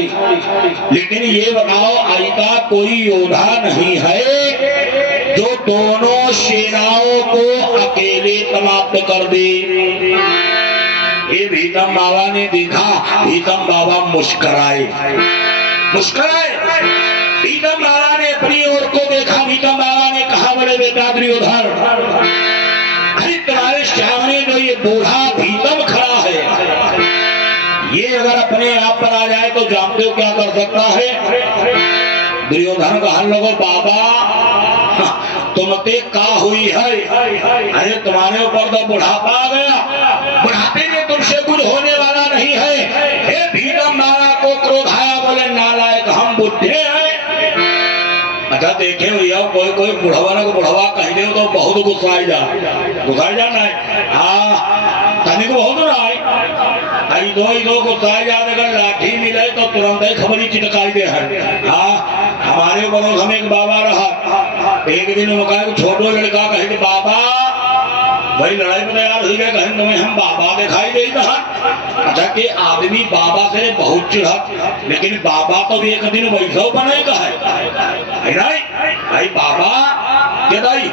छोड़ी, लेकिन ये बताओ ऐसा कोई योद्धा नहीं है जो दोनों सेनाओं को अकेले समाप्त कर दे। ये भीतम बाबा ने देखा, भीतम बाबा मुस्कुराए। भीतम बाबा ने अपनी ओर को देखा, भीतम बाबा ने कहा, बड़े बेटा दुर्योधन, अरे तुम्हारे सामने जो ये बूढ़ा भीतम खड़ा है, ये अगर अपने आप पर आ जाए तो जानते हो क्या कर सकता है? दुर्योधन कहा, लोगों बाबा तुमते का हुई है? अरे तुम्हारे ऊपर तो बुढ़ापा आ गया, बुढ़ापे में तुमसे कुछ होने वाला नहीं है। हे भीतम बाबा को क्रोध आया, बोले नालायक, हम बुद्धे हैं। अच्छा देखे भैया, कोई बुढ़वा को बुढ़वा कह दे तो बहुत गुस्सा जाना है। हाँ तनिक बहुत ना आई दो गुस्सा जाने का लाठी मिले तो तुरंत ही खबरी चिटकाई दे है। हाँ हमारे बड़ों में एक बाबा रहा, एक दिन वो कहा छोटो लड़का कहे बाबा, भाई लड़ाई में तैयार हो गए, कहें तुम्हें हम बाबा दिखाई दे रहा। अच्छा कि आदमी बाबा से बहुत चिढ़ा, लेकिन बाबा तो भी एक दिन वैसा बनेगा है भाई बाबा क्या दाई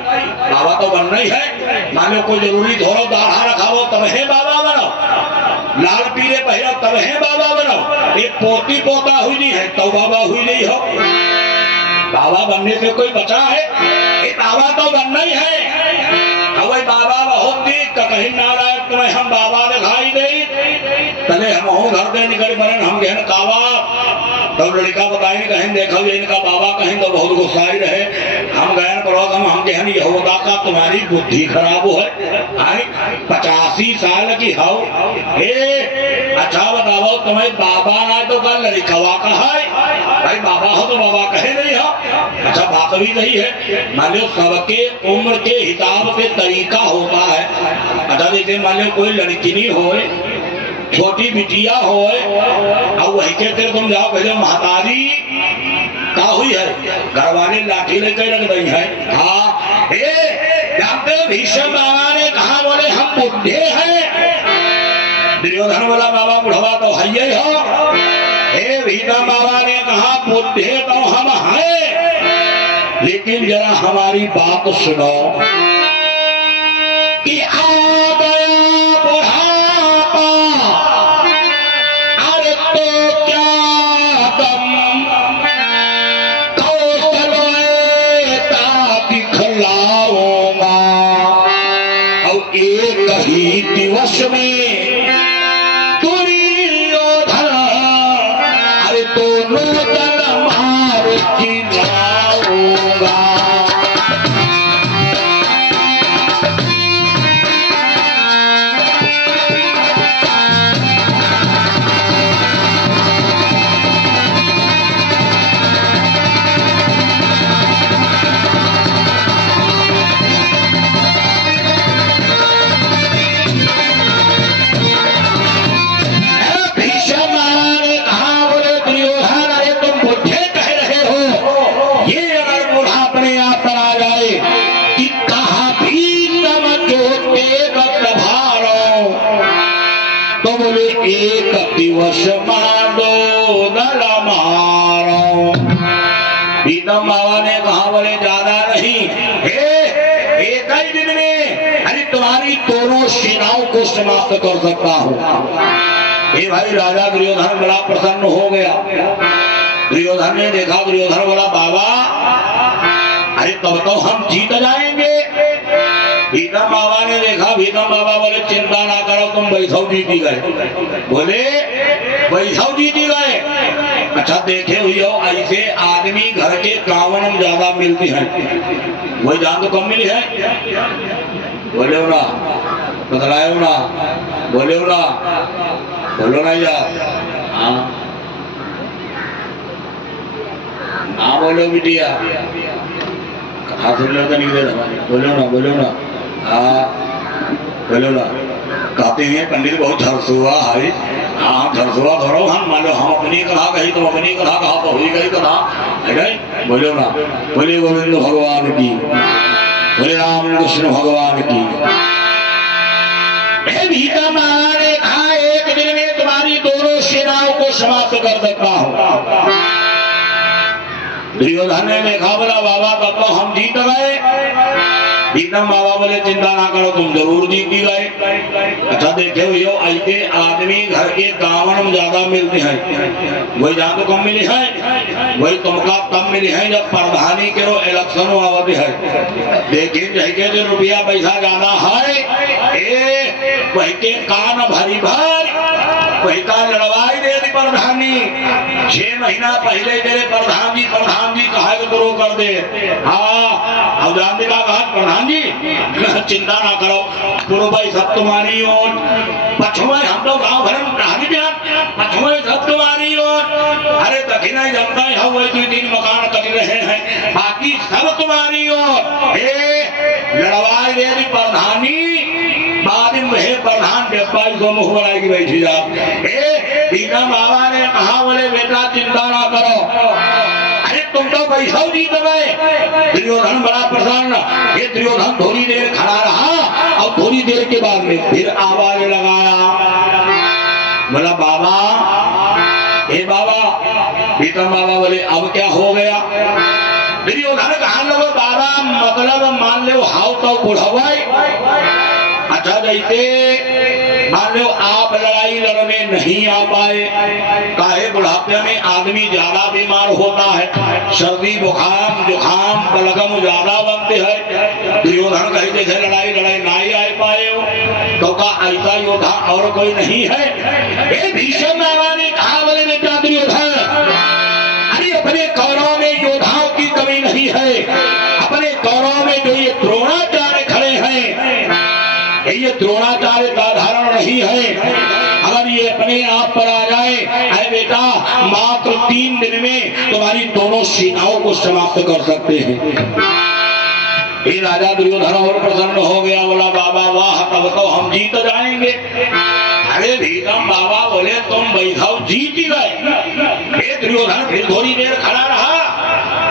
बाबा तो बनना ही है। मान लो कोई जरूरी धोरो दाढ़ा रखाओ तब है बाबा बनाओ, लाल पीले पहनो तब है बाबा बनाओ, एक पोती पोता हुई नहीं है तो बाबा हुई नहीं हो। बाबा बनने से कोई बचा है? ये बाबा तो बनना ही है। वही बाबा बहुत दिख कहीं नारायण तुम्हें हम बाबा दिखाई दे, तले हम घर से निकल बरन हम कहन कावा, तब लड़का बताए कहीं देखो ये इनका बाबा कहीं तो बहुत गुस्साई रहे। हम गए पड़ोस हम कहन यहोदा का तुम्हारी बुद्धि खराब है, 85 साल की हो। अच्छा बताओ तुम्हें बाबा ना तो कल लड़कवा का है, भाई बाबा हो तो बाबा कहे नहीं हो। अच्छा बात भी नहीं है, मान लो सबके उम्र के हिसाब से तरीका होता है। अच्छा जैसे मान लो कोई लड़की नहीं हो, छोटी बिटिया हो, अब वही के तेरे तुम जाओ कहे महतारी का हुई है, घर वाले लाठी लेकर रख रही है। हाँ जानते हो भीष्म बाबा ने कहा, बोले हम बुढ़े हैं। दुर्योधन बोला बाबा बुढ़वा तो है ही हो। हे भीष्म बाबा ने कहा बुढ़े तो हम हैं, लेकिन जरा हमारी बात सुनो कि आ गया बुढ़ापा, अरे तो क्या गम, कौशल ऐसा दिखलाऊंगा, और एक ही दिवस में दुर्योधन अरे दोनों जन मार गिराऊंगा। एक दिवस मारो नर मारो। भीतम बाबा ने कहा बोले ज्यादा नहीं, एक ही दिन में अरे तुम्हारी दोनों सेनाओं को समाप्त कर सकता हूँ। ये भाई राजा दुर्योधन बड़ा प्रसन्न हो गया। दुर्योधन ने देखा, दुर्योधन बोला बाबा अरे तब तो हम जीत जाएंगे। भीतम बाबा ने देखा, भीतम बाबा बोले चिंता ना करो तुम वैष्णव जीती गए। बोले वैष्णव जीती गए? अच्छा देखे हुई हो ऐसे आदमी घर के कावन में ज्यादा मिलती है, वही जान तो कम मिली है। बोले ना बतलाए ना, बोले ना बोलो ना यार। हाँ ना बोलो बिटिया, हाथ नहीं दे बोलो ना हाँ बोलो ना। कहते हैं पंडित बहुत हर्षुआ है। हाँ हर्षुआ धरो हम मान लो हम अपनी कथा कही तो अपनी कथा कहा तो हुई गई कथा है। बोलो ना, बोले गोविंद भगवान की, बोले राम कृष्ण भगवान की। भीतम बाबा ने कहा एक दिन में तुम्हारी तुम्हारी दोनों सेनाओं को समाप्त कर सकता हूं। दुर्योधन ने देखा, बोला बाबा तब तो हम जीत गए। भीतम बाबा बोले चिंता ना करो, तुम जरूर जीत ही गए। अच्छा देखे भैया, ऐसे आदमी घर के दामन में ज्यादा मिलते हैं, वही जहाँ तो कम मिले हैं, वही तुमका कम मिले हैं जब प्रधानी के रो इलेक्शन आवते है। देखे जैके जो रुपया पैसा ज्यादा है, वही के कान भरी भर वही का लड़वाई दे दी प्रधानी। 6 महीना पहले तेरे प्रधान जी कहा शुरू कर दे। हाँ, अब जानते का कहा प्रधान जी चिंता ना करो, पूर्व सब तुम्हारी ओर, पछुआ हम लोग गाँव भर में पछुआ सब तुम्हारी ओर। अरे दक्षिणा जनता है वही 2-3 मकान कट रहे हैं, बाकी सब तुम्हारी ओर। लड़वाई दे दी प्रधानी, बाद में प्रधान 22 मुँह बनाएगी बैठी जा। भीतम बाबा ने कहा, बोले बेटा चिंता ना करो, अरे तुम तो पैसा जीत गए। दुर्योधन बड़ा प्रसन्न। ये दुर्योधन थोड़ी देर खड़ा रहा और थोड़ी देर के बाद में फिर आवाज लगाया, बोला बाबा, हे बाबा। भीतम बाबा बोले अब क्या हो गया? दुर्योधन कहा लो बाबा, मतलब मान लो हाउ तो बुढ़ाई। अच्छा जैसे मान लो आप लड़ाई लड़ने नहीं आ पाए, काहे बुढ़ापे में आदमी ज्यादा बीमार होता है, सर्दी बुखार जुखाम बलगम ज्यादा बनते हैं। दुर्योधन कहे जैसे लड़ाई नहीं आ पाए हो, तो का ऐसा योद्धा और कोई नहीं है? भीष्म बाबा ने कहा, बोले बेटा दुर्योधन, अरे अपने कौरव में योद्धाओं की कमी नहीं है। अपने कौरव में जो ये द्रोणाचार्य खड़े हैं, ये द्रोणाचार्य साधारण नहीं है। अगर ये अपने आप पर आ जाए, अरे बेटा मात्र 3 दिन में तुम्हारी दोनों सेनाओं को समाप्त कर सकते हैं। ये राजा दुर्योधन और प्रसन्न हो गया, बोला बाबा वाह, तब तो हम जीत जाएंगे। अरे भीतम बाबा बोले तुम बैठाओ, जीत ही गए। ये दुर्योधन फिर थोड़ी देर खड़ा रहा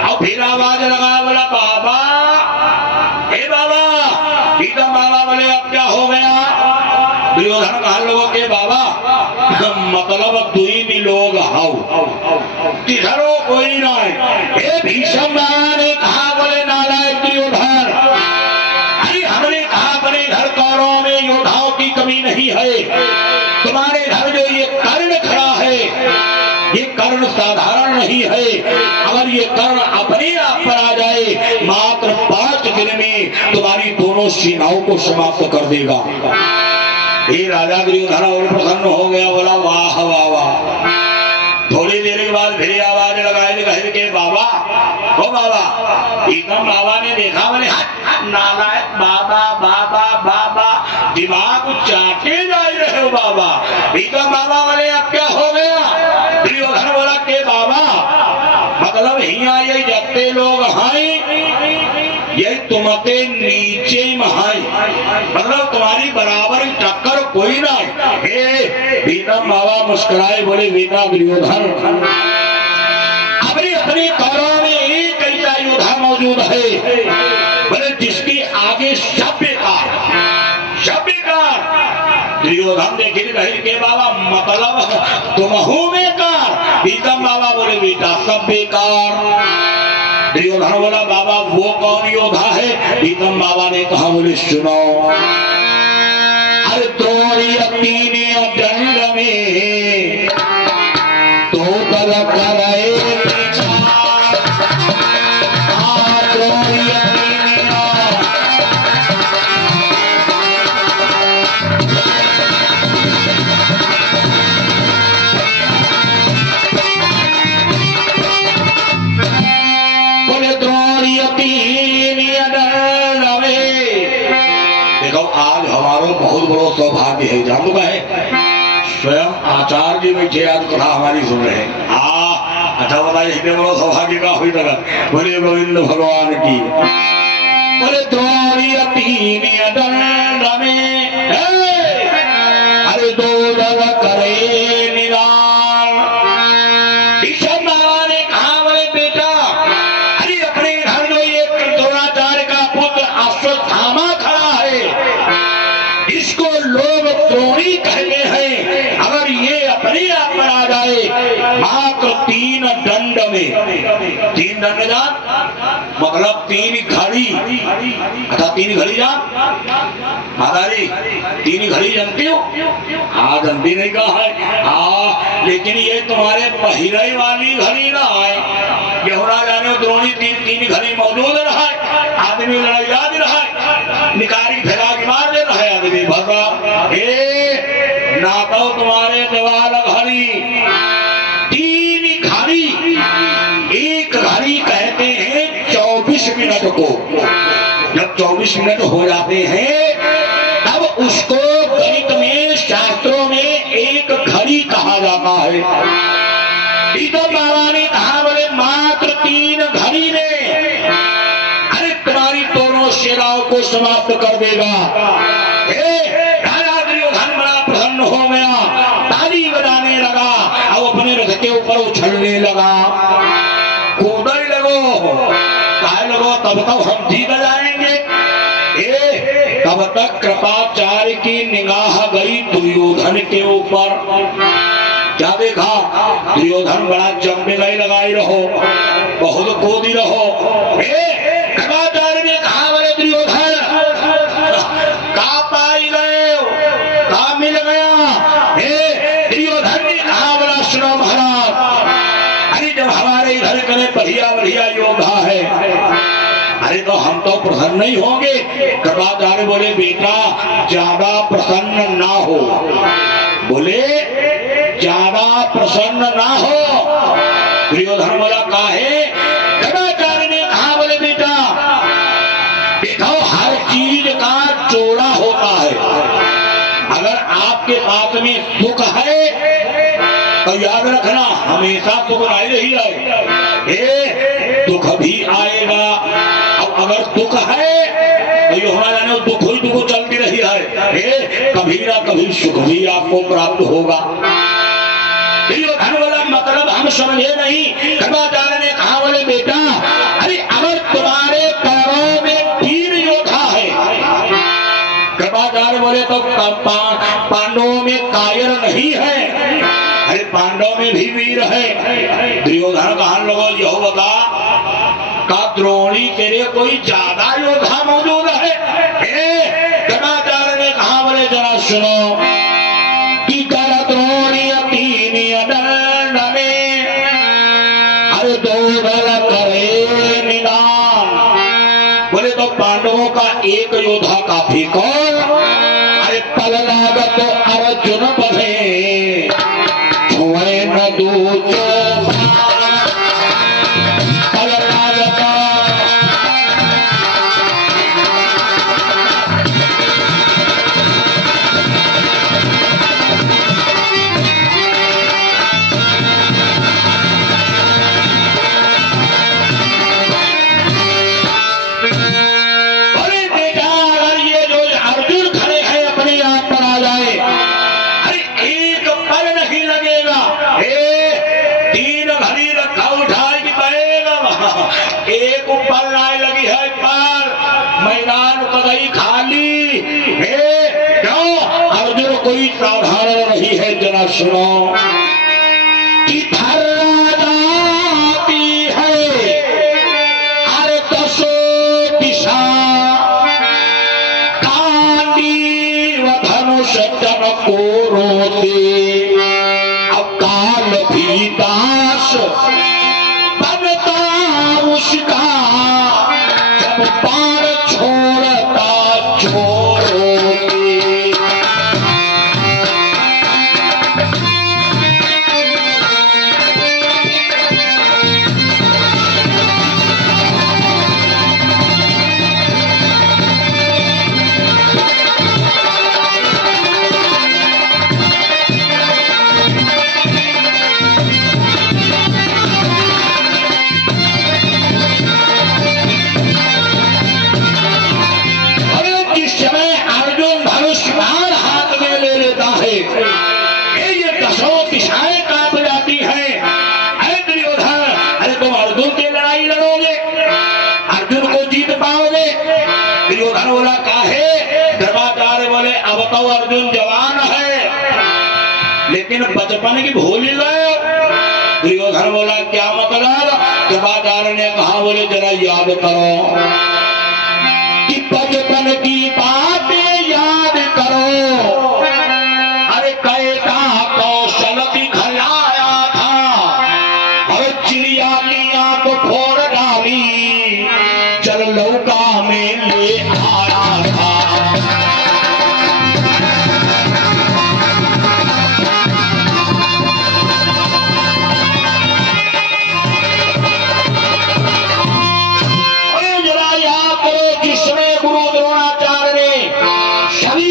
और फिर आवाज लगा, बोला बाबा, हे बाबा। भीतम बाबा बोले अब क्या हो गया? दुर्योधन कहा लोगों के बाबा, मतलब 2 लोग हाउ, तीसरो कोई नहीं। भीष्म बाबा ने कहा, बोले नालायक दुर्योधन, अरे हमने कहा अपने घर कौरवों में योद्धाओं की कमी नहीं है। तुम्हारे घर जो ये कर्ण खड़ा है, ये कर्ण साधारण नहीं है। अगर ये कर्ण अपने आप पर आ जाए, मात्र 5 दिन में तुम्हारी दोनों सेनाओं को समाप्त कर देगा। ये राजा दुर्योधन और प्रसन्न हो गया, बोला वाह वाह वाह। थोड़ी देर के बाद फिर आवाज लगाए कहे के बाबा, हो बाबा। भीतम बाबा ने देखा, बोले नालायक बाबा बाबा बाबा, दिमाग चाटे जा रहे हो बाबा। भीतम बाबा बोले अब क्या हो गया? दुर्योधन बोला के बाबा, मतलब हिया ये जत्ते लोग हैं, ये तुमते नीचे में है, मतलब तुम्हारी बराबर टक्कर कोई नहीं। भीतम बाबा मुस्कुराए, बोले बेटा दुर्योधन, अपने कौरव में एक ऐसा योद्धा मौजूद है, बोले जिसके आगे सभ्यकार। दुर्योधन देखे कहे के बाबा, मतलब तुम हो बेकार। भीतम बाबा बोले बेटा सब बेकार। दुर्योधन बोला बाबा वो कौन योद्धा है? भीतम बाबा ने कहा, बोले सुनो, अरे द्रोणी 3 दंड में तो कर करे बहुत बड़ा सौभाग्य है। जानू का है, स्वयं आचार्य जी बैठे आज कथा हमारी सुन रहे हैं। अच्छा बताइए, इतने बड़ा सौभाग्य का हुई तक। बोले गोविंद भगवान की। बोले द्रोणी 3 दंड में, अरे 2 दल करे निदान। भीष्म बाबा ने कहा, बोले बेटा, अरे अपने घर जो ये द्रोणाचार्य का पुत्र अश्वत्थामा खड़ा है, इसको लोग द्रोणी कहते हैं। अगर ये अपने मात्र 3 दंड में, 3 दंड जान मतलब 3 घड़ी, अच्छा 3 घड़ी जान मातारी, 3 घड़ी जानती हो? हाँ जानती नहीं कहा है, हाँ लेकिन ये तुम्हारे पहिरे वाली घड़ी ना है, यहुना जाने द्रोणी 3 घड़ी मौजूद रहा है, आदमी लड़ाई याद रहा है, निकारी फैला के मार दे रहा है आदमी भगा ना तो तुम्हारे दीवाल घड़ी 3 घड़ी, एक घड़ी कहते हैं 24 मिनट को, जब 24 मिनट हो जाते हैं तब उसको गणित में शास्त्रों में एक घड़ी कहा जाता है। पीतम बाबा ने कहा बोले मात्र 3 घड़ी में अरे तुम्हारी दोनों सेनाओं को समाप्त कर देगा। राजा दुर्योधन बड़ा प्रसन्न हो गया, ताली बजाने लगा और अपने रथ के ऊपर उछलने लगा, कूदने लगो, कहे लगो तब तक हम जीत जाएंगे। तब तक कृपाचार्य की निगाह गई दुर्योधन के ऊपर, क्या देखा? दुर्योधन बड़ा जम्मे गई लगाई रहो, बहुत कूदी रहो। कृपाचार्य ने कहा बोले दुर्योधन का पाई गए, का मिल गया? दुर्योधन ने कहा बोला सुनो महाराज, अरे जब हमारे इधर करे बढ़िया बढ़िया योद्धा है, अरे तो हम तो प्रसन्न नहीं होंगे। कृपाचार्य बोले बेटा ज्यादा प्रसन्न ना हो, बोले ज्यादा प्रसन्न ना हो। दुर्योधन बोला काहे? कृपाचार्य ने कहा बोले बेटा देखो हर चीज का जोड़ा होता है, अगर आपके पास में सुख है तो याद रखना हमेशा सुख नहीं रही है, दुख भी आएगा, अगर दुख है तो ये होना जाने दुख ही दुख चलती रही है, कभी ना कभी सुख भी आपको प्राप्त होगा। दुर्योधन बोला मतलब हम समझे नहीं। कृपाचार्य ने कहा बोले बेटा अरे अगर तुम्हारे पैरों में 3 योद्धा है, कृपाचार्य बोले तो पांडवों में कायर नहीं है, अरे पांडव में भी वीर है। दुर्योधन कहा लोगों यह बता का द्रोणी तेरे कोई ज्यादा योद्धा मौजूद है? कृपाचार्य ने कहा बोले जरा सुनो कि कर द्रोणी 3 दंड में अरे 2 दल करे निदान, बोले तो पांडवों का 1 योद्धा काफी कौन? अरे पल लागत अर्जुन बधे छुए न दूचो एक ऊपर लाए लगी है पर मैदान कदई खाली है, क्यों? अर्जुन कोई साधारण नहीं है। जरा सुनो कि जाती है अरे 10 दिशा कांडी व धनुष जन को रोते, अब काल भी दास उसका जब पार छोड़ता छोड़ोगे। दुर्योधन बोला काहे? कृपाचार्य बोले अब तो अर्जुन जवान है लेकिन बचपन की भूल ही गए। दुर्योधन बोला क्या मतलब? कृपाचार्य ने कहा बोले जरा याद करो कि बचपन की बातें याद करो। अरे कैसा कौशल दिखलाया था और चिड़िया की आंख फोड़ डाली, चल लौका में ले आया था।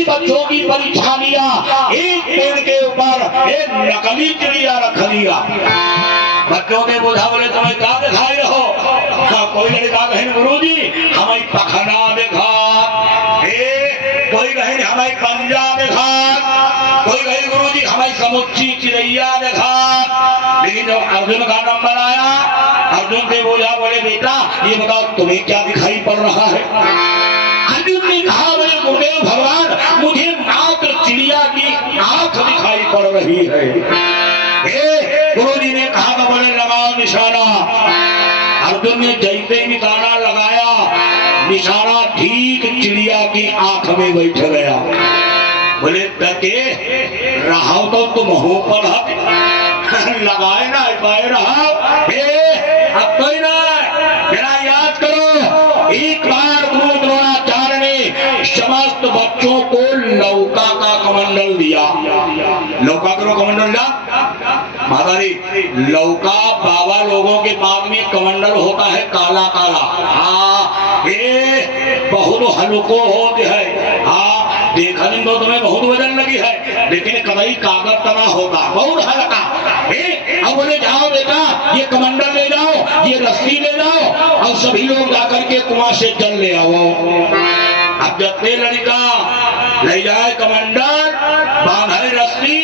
बच्चों की परीक्षा लिया, एक पेड़ के ऊपर एक नकली चिड़िया रख दिया। बच्चों ने पूछा बोले तुम्हें क्या दिखाई रहो? कोई लड़का कहे गुरुजी हमें पखना दिखा, कोई कहे हमें पंजा दिखा, कोई कहे गुरुजी हमें समुच्ची चिड़ैया दिखा। लेकिन जब अर्जुन का नंबर आया, अर्जुन से बोला बोले बेटा ये बताओ तुम्हें क्या दिखाई पड़ रहा है? अर्जुन ने कहा बोले गुरुदेव भगवान मुझे मात्र चिड़िया की आंख दिखाई पड़ रही है। गुरुजी ने कहा तो बोले लगाओ निशाना। अर्जुन ने जैसे ही निशाना लगाया, निशाना ठीक चिड़िया की आंख में बैठ गया। बोले तके रहा तो तुम हो पर लगाए ना पाए रहा, अब कोई ना जरा याद करो। एक बार गुरु द्रोणाचार्य ने समस्त बच्चों को लौका का कमंडल दिया। लौका करो कमंडल दिया मातारी। लौका बाबा लोगों के पास में कमंडल होता है काला काला। हाँ ये बहुत हल्को होते है। हाँ देखने तो तुम्हें बहुत वजन लगी है, लेकिन कभी कागज तना होता बहुत हल्का। अब बोले जाओ बेटा ये कमंडल ले जाओ, ये रस्सी ले जाओ और सभी लोग जाकर के कुआं से जल ले आओ। अब जब लड़का ले जाए कमंडल, बांधे रस्सी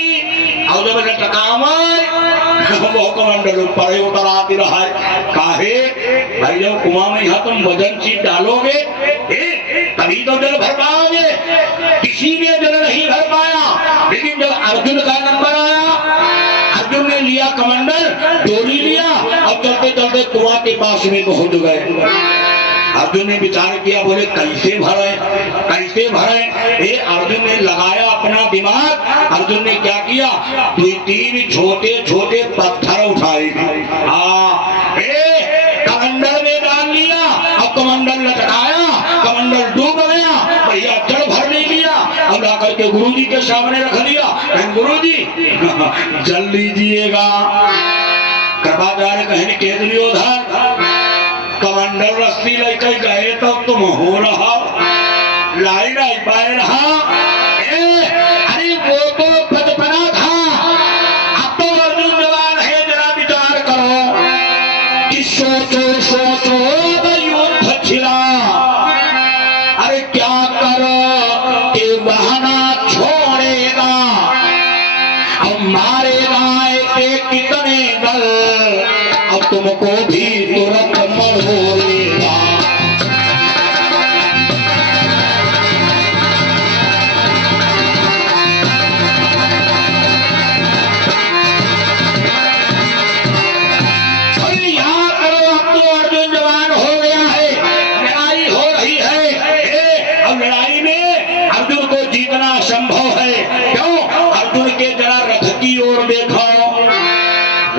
और जब लटकावे वो कमंडल ऊपर ही उतर आती रहा है। काहे भाई जब कुआं में यहाँ तुम वजन चीज डालोगे तभी तो जल भर पाओगे। किसी ने जल नहीं भर पाया। लेकिन जब अर्जुन का नंबर आया, अर्जुन ने लिया कमंडल, डोरी लिया और चलते चलते कुआं के पास में पहुंच गए। अर्जुन ने विचार किया बोले कैसे भरे कैसे भरे। अर्जुन ने लगाया अपना दिमाग। अर्जुन ने क्या किया, दो तीन छोटे छोटे पत्थर उठाए कमंडल में डाल लिया और कमंडल लटकाया, कमंडल डूब गया, भैया जल भर नहीं लिया और जाकर के गुरुजी के सामने रख दिया। गुरुजी जल लीजिएगा। कृपाचार्य कहने के दुर्योधन कमंडल रस्सी लेकर गए तो तुम हो रहा लाई नहीं पाए रहा। अरे वो तो बचपना था, अब तो अर्जुन जवान है। जरा विचार करो कि सोचो सोचो युद्ध छिड़ा। अरे क्या करो कि बहाना छोड़ेगा और मारेगा ऐसे कितने दल, अब तुमको भी तुरंत मरोड़ेगा। यहाँ करो अब तो अर्जुन जवान हो गया है, लड़ाई हो रही है। अब लड़ाई में अर्जुन को जीतना संभव है। क्यों? अर्जुन के जरा रथ की ओर देखो,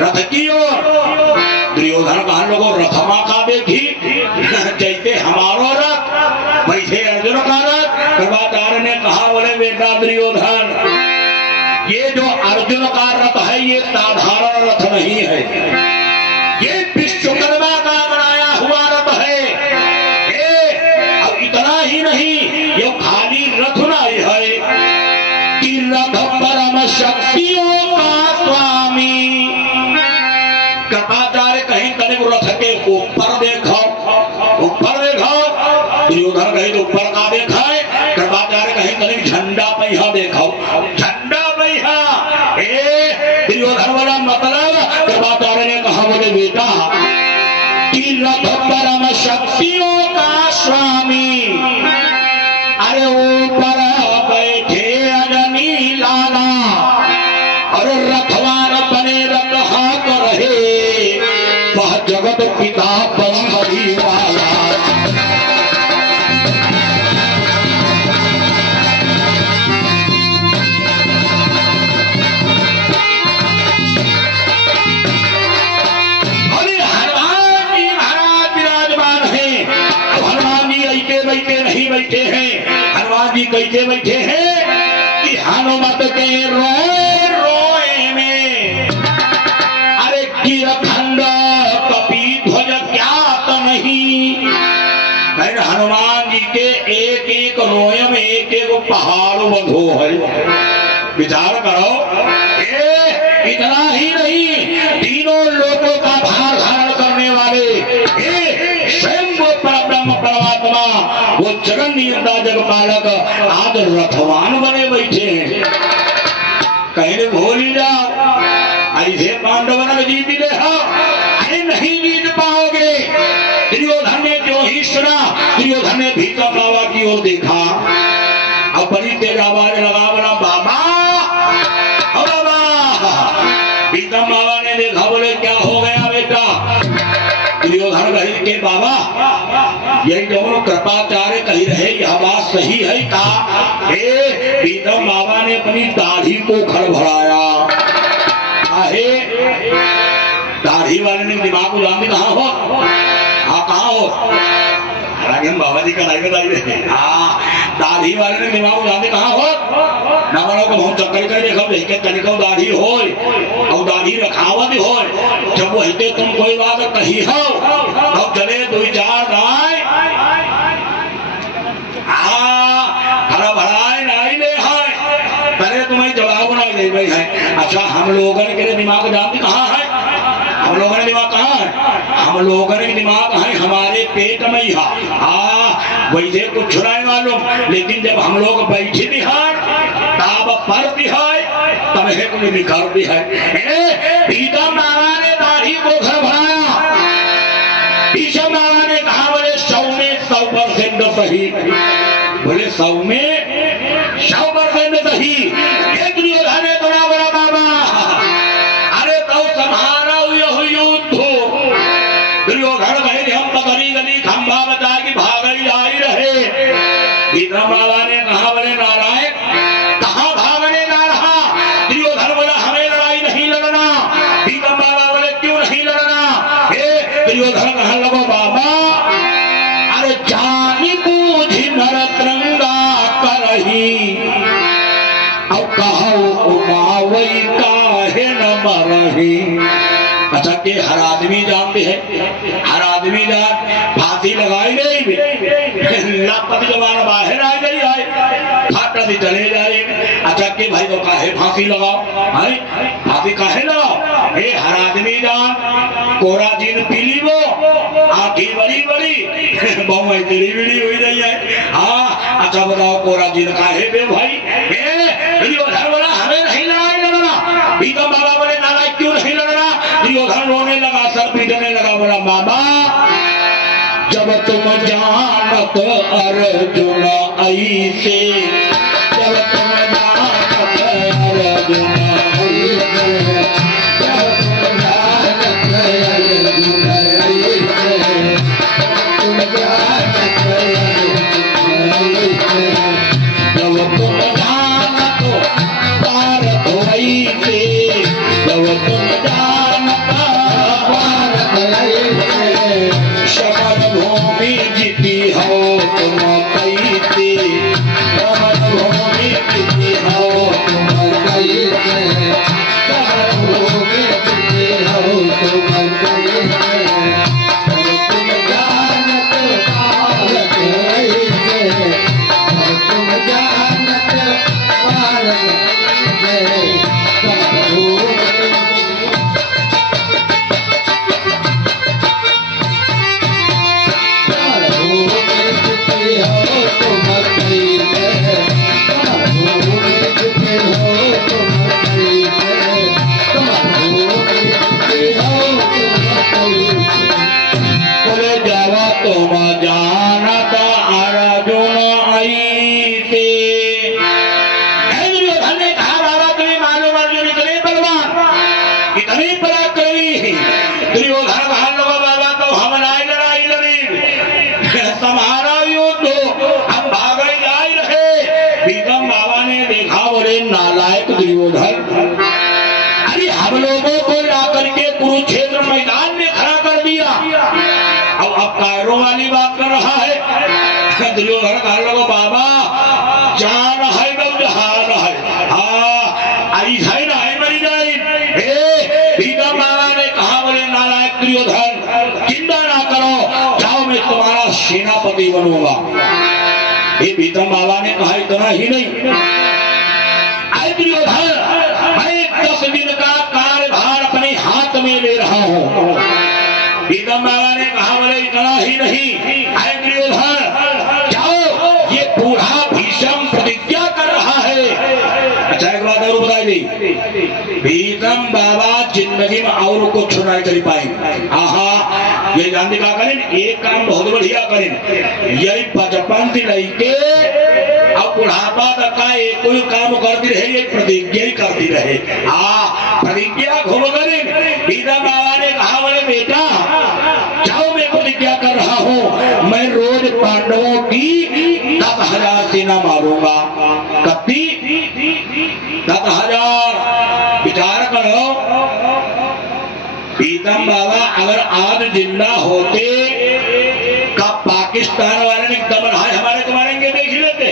रथ की ओर। दुर्योधन कहा लोगों रथमा का देखी जैसे हमारो रथ वैसे अर्जुन का रथ। कृपाचार्य ने कहा बोले बेटा दुर्योधन ये जो अर्जुन का रथ है ये साधारण रथ नहीं है, ये विश्वकर्मा का बनाया हुआ रथ है। अब इतना ही नहीं ये खाली रथ नहीं है कि रथ परम शक्तियों का स्वामी। कृपाचार्य कहीं तनिक रथ के ऊपर देखो, ऊपर देखो। दुर्योधन कहीं तो ऊपर का देखा है, कृपाचार्य कहीं तनिक झंडा पहिया देखो, झंडा पहिया। दुर्योधन वाला मतलब कृपाचार्य ने कहा बोले बेटा कि रथ परम शक्तियों का स्वामी। अरे ऊपर बैठे अजनी लाला और रथवार बने रथ हाथ रहे जगत पिता बंबरी वाला। बैठे हैं हनुमान जी कैसे बैठे हैं कि हनुमत के रोए रोए में अरे कीरखंड कपी ध्वज क्या तो नहीं। हनुमान जी के एक एक रोए में एक एक पहाड़ बंधो है। विचार करो इतना ही नहीं तीनों लोगों का भार धारण करने वाले स्वयं परब्रह्म परमात्मा वो जगन नियंता जगपालक आज रथवान बने बैठे हैं। कहीं भूल ही जाओ ऐसे पांडव ने जीत भी देखा अरे नहीं जीत पाओगे। दुर्योधन ने जो ही सुना दुर्योधन ने भीतर बाबा की ओर देखा अब बड़ी तेज आवाज लगा बोला बाबा भीतम बाबा ने देखा बोले क्या हो गया बेटा। दुर्योधन कही के बाबा यही दोनों कृपाचार्य कही रहे यह बात सही है का। भीतम बाबा ने अपनी दाढ़ी को खड़बड़ाया आहे दाढ़ी वाले ने दिमाग को जानते कहाँ हो हाँ कहाँ हो राजन बाबा जी का नहीं बताइए। हाँ दाढ़ी वाले ने दिमाग को जानते कहाँ हो ना वालों को बहुत चक्कर कर देखो देखे तनिको दाढ़ी हो और दाढ़ी रखावत हो जब वो हिते तुम कोई बात कही हो तब चले दो चार गाय हरा भराए नहीं ले है पहले तुम्हें जवाब ना दे भाई है। अच्छा हम लोगों के दिमाग जानते कहाँ है हम लोगों ने दिमाग कहाँ है हम लोगों के दिमाग है हमारे पेट में ही है। वैसे कुछ नहीं मालूम लेकिन जब हम लोग बैठे भी हैं तब पर भी है तब है कोई निखार भी है। भीतम बाबा ने दाढ़ी को घर भराया भीषम बाबा ने कहा बोले 100% सही बोले 100% सही। एक दुर्योधन ने बड़ा बड़ा बाबा अरे तो तुम्हारा युद्ध दुर्योधन कहे हम तो गली गली खंभा बता की भाग ही आई रहे। भीतम बाबा ने कहा बोले नारायण कहाँ भागने जा रहा। दुर्योधन बोला हमें लड़ाई नहीं लड़ना। भीतम बाबा बोले क्यों नहीं लड़ना। दुर्योधन कहा लगो बाबा अरे जानी बूझी नरतरंगा करही अब कहो उमावई काहे न मरही। अच्छा के हर आदमी जानते हैं हर आदमी जान फांसी लगाई नहीं लापत जवान बाहर आ गई आए फाटा से चले जाए। अच्छा के भाई को काहे फांसी लगाओ भाई फांसी काहे लगाओ। ये हर आदमी जान कोरा जीन पीली वो आँखी बड़ी बड़ी बहु तेरी बीड़ी हुई नहीं है। हाँ अच्छा बताओ कोरा जीन काहे बे भाई दुर्योधन बोला हमें नहीं लड़ाई लड़ना। भीतम बाबा बोले नारायण क्यों नहीं लड़ना। दुर्योधन रोने लगा सर पीटने लगा बोला बाबा जब तुम जानत अर्जुन ऐसे जब तुम जानत अर्जुन ऐसे जब तुम जानत अर्जुन ऐसे तुम जानत जब तुम जानत भारत ऐसे जब तुम जानत भारत ऐसे शमन भूमि जीती हो तुम कैसे शमन भूमि जीती हो तुम कैसे शमन भूमि जीती हो तुम कैसे तुम जानत भारत ऐसे तुम जानत भारत ऐसे शमन भूमि तुम जानत अर्जुन ऐसे। दुर्योधन ने कहा बाबा तुम्हें मालूम अर्जुन इतने बलवान इतने पराक्रमी। दुर्योधन कहा लोगों दुर्योधन कहने लगा बाबा जान है न जहान है, हाँ ऐसा ही ना है मरी जाए। भीतम बाबा ने कहा बोले नालायक दुर्योधन चिंता ना करो, जाओ मैं तुम्हारा सेनापति बनूंगा। ये भीतम बाबा ने कहा इतना ही नहीं, अरे दुर्योधन मैं 10 दिन का कार्यभार अपने हाथ में ले रहा हूँ। भीतम बाबा ने कहा बोले इतना ही नहीं, अरे दुर्योधन जाओ ये बूढ़ा भीषम प्रतिज्ञा कर रहा है। अच्छा एक बात और बताई दी, भीतम बाबा जिंदगी में और कुछ नहीं कर पाए। आहा ये जानते का करें, एक काम बहुत बढ़िया करें, यही 55 से लेके अब बुढ़ापा तक का एक कोई काम करती रहे, ये प्रतिज्ञा ही करती रहे। प्रतिज्ञा खूब करें। भीतम बाबा ने कहा बोले बेटा जाओ मैं प्रतिज्ञा कर रहा हूँ, मैं रोज पांडवों की 10,000 सेना मारूंगा। कत्ती 10,000 विचार करो। भीतम बाबा अगर आज जिंदा होते का पाकिस्तान वाले ने दमन हाय हमारे को मारेंगे देख लेते।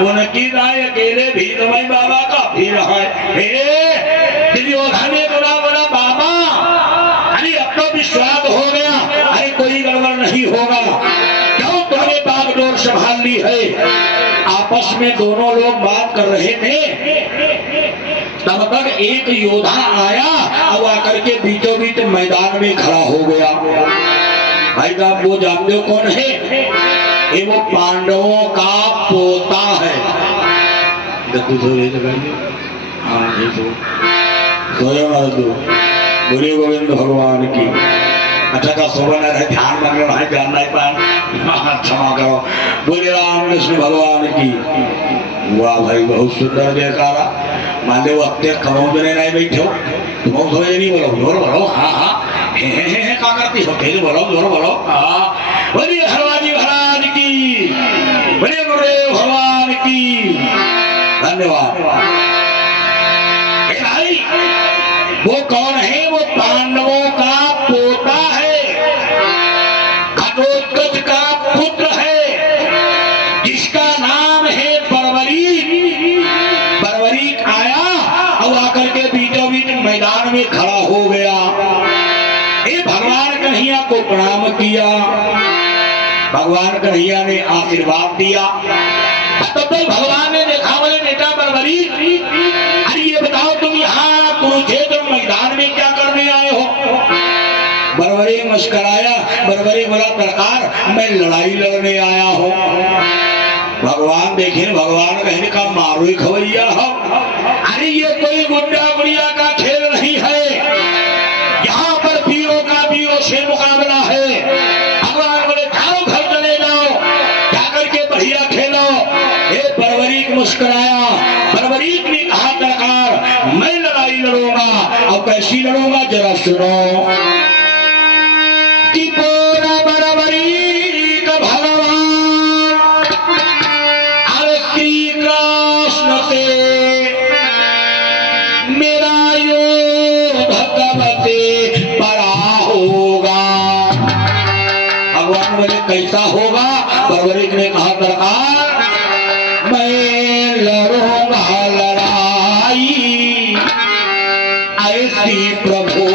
उनकी राय अकेले भीतम बाबा का भी रहा है। दुर्योधन ने बोला बोला बाबा अरे अब तो विश्वास हो गया, अरे कोई गड़बड़ नहीं होगा, क्यों तुमने बागडोर संभाल ली है। आपस में दोनों लोग बात कर रहे थे, तब तक एक योद्धा आया और आकर के बीचों बीच मैदान में खड़ा हो गया। भाई साहब वो जानते हो कौन है, ये वो पांडवों का पोता है। बोले गोविंद भगवान की। अच्छा का शोभन है, ध्यान लग रहा है, जानना ही पाए, क्षमा करो। बोले राम कृष्ण भगवान की। वाह भाई बहुत सुंदर जयकारा। मान लो अपने खमोदने नहीं बैठे हो, तुम समझ नहीं, बोलो जोर बोलो, हाँ हाँ हे क्या करती हो, फिर बोलो जोर बोलो। हाँ बोलिए हरवाजी महाराज की, बोलिए गुरुदेव भगवान की। धन्यवाद। भाई वो कौन है, वो पांडवों का पोता है, घटोत्कच का पुत्र है, जिसका नाम है बर्बरीक। बर्बरीक आया और आकर के बीचों बीच मैदान में खड़ा हो गया। ये भगवान कन्हैया को प्रणाम किया, भगवान कन्हैया ने आशीर्वाद दिया। तब तक भगवान ने देखा बोले बेटा बर्बरीक, अरे ये बताओ तुम यहाँ कुरुक्षेत्र मैदान में क्या करने आए हो। बर्बरीक मुस्कुराया, बर्बरीक बोला सरकार मैं लड़ाई लड़ने आया हूँ। भगवान देखे, भगवान कहने का मारो ही खवैया हो। अरे ये कोई गुड्डा गुड़िया का खेल नहीं है, यहाँ पर वीरों का वीरों से मुकाबला है। भगवान बोले जाओ घर चले जाओ, जाकर के बढ़िया खेलो। ये बर्बरीक मुस्कुराया, बर्बरीक ने कहा सरकार मैं लड़ाई लड़ूंगा। और कैसी लड़ूंगा जरा सुनो। कि बोला बर्बरीक भगवान अरे श्री कृष्ण से मेरा योद्ध कब से बड़ा होगा। भगवान बोले कैसा होगा। बर्बरीक ने कहा सरकार मैं लड़ूंगा लड़ाई ऐसी प्रभु।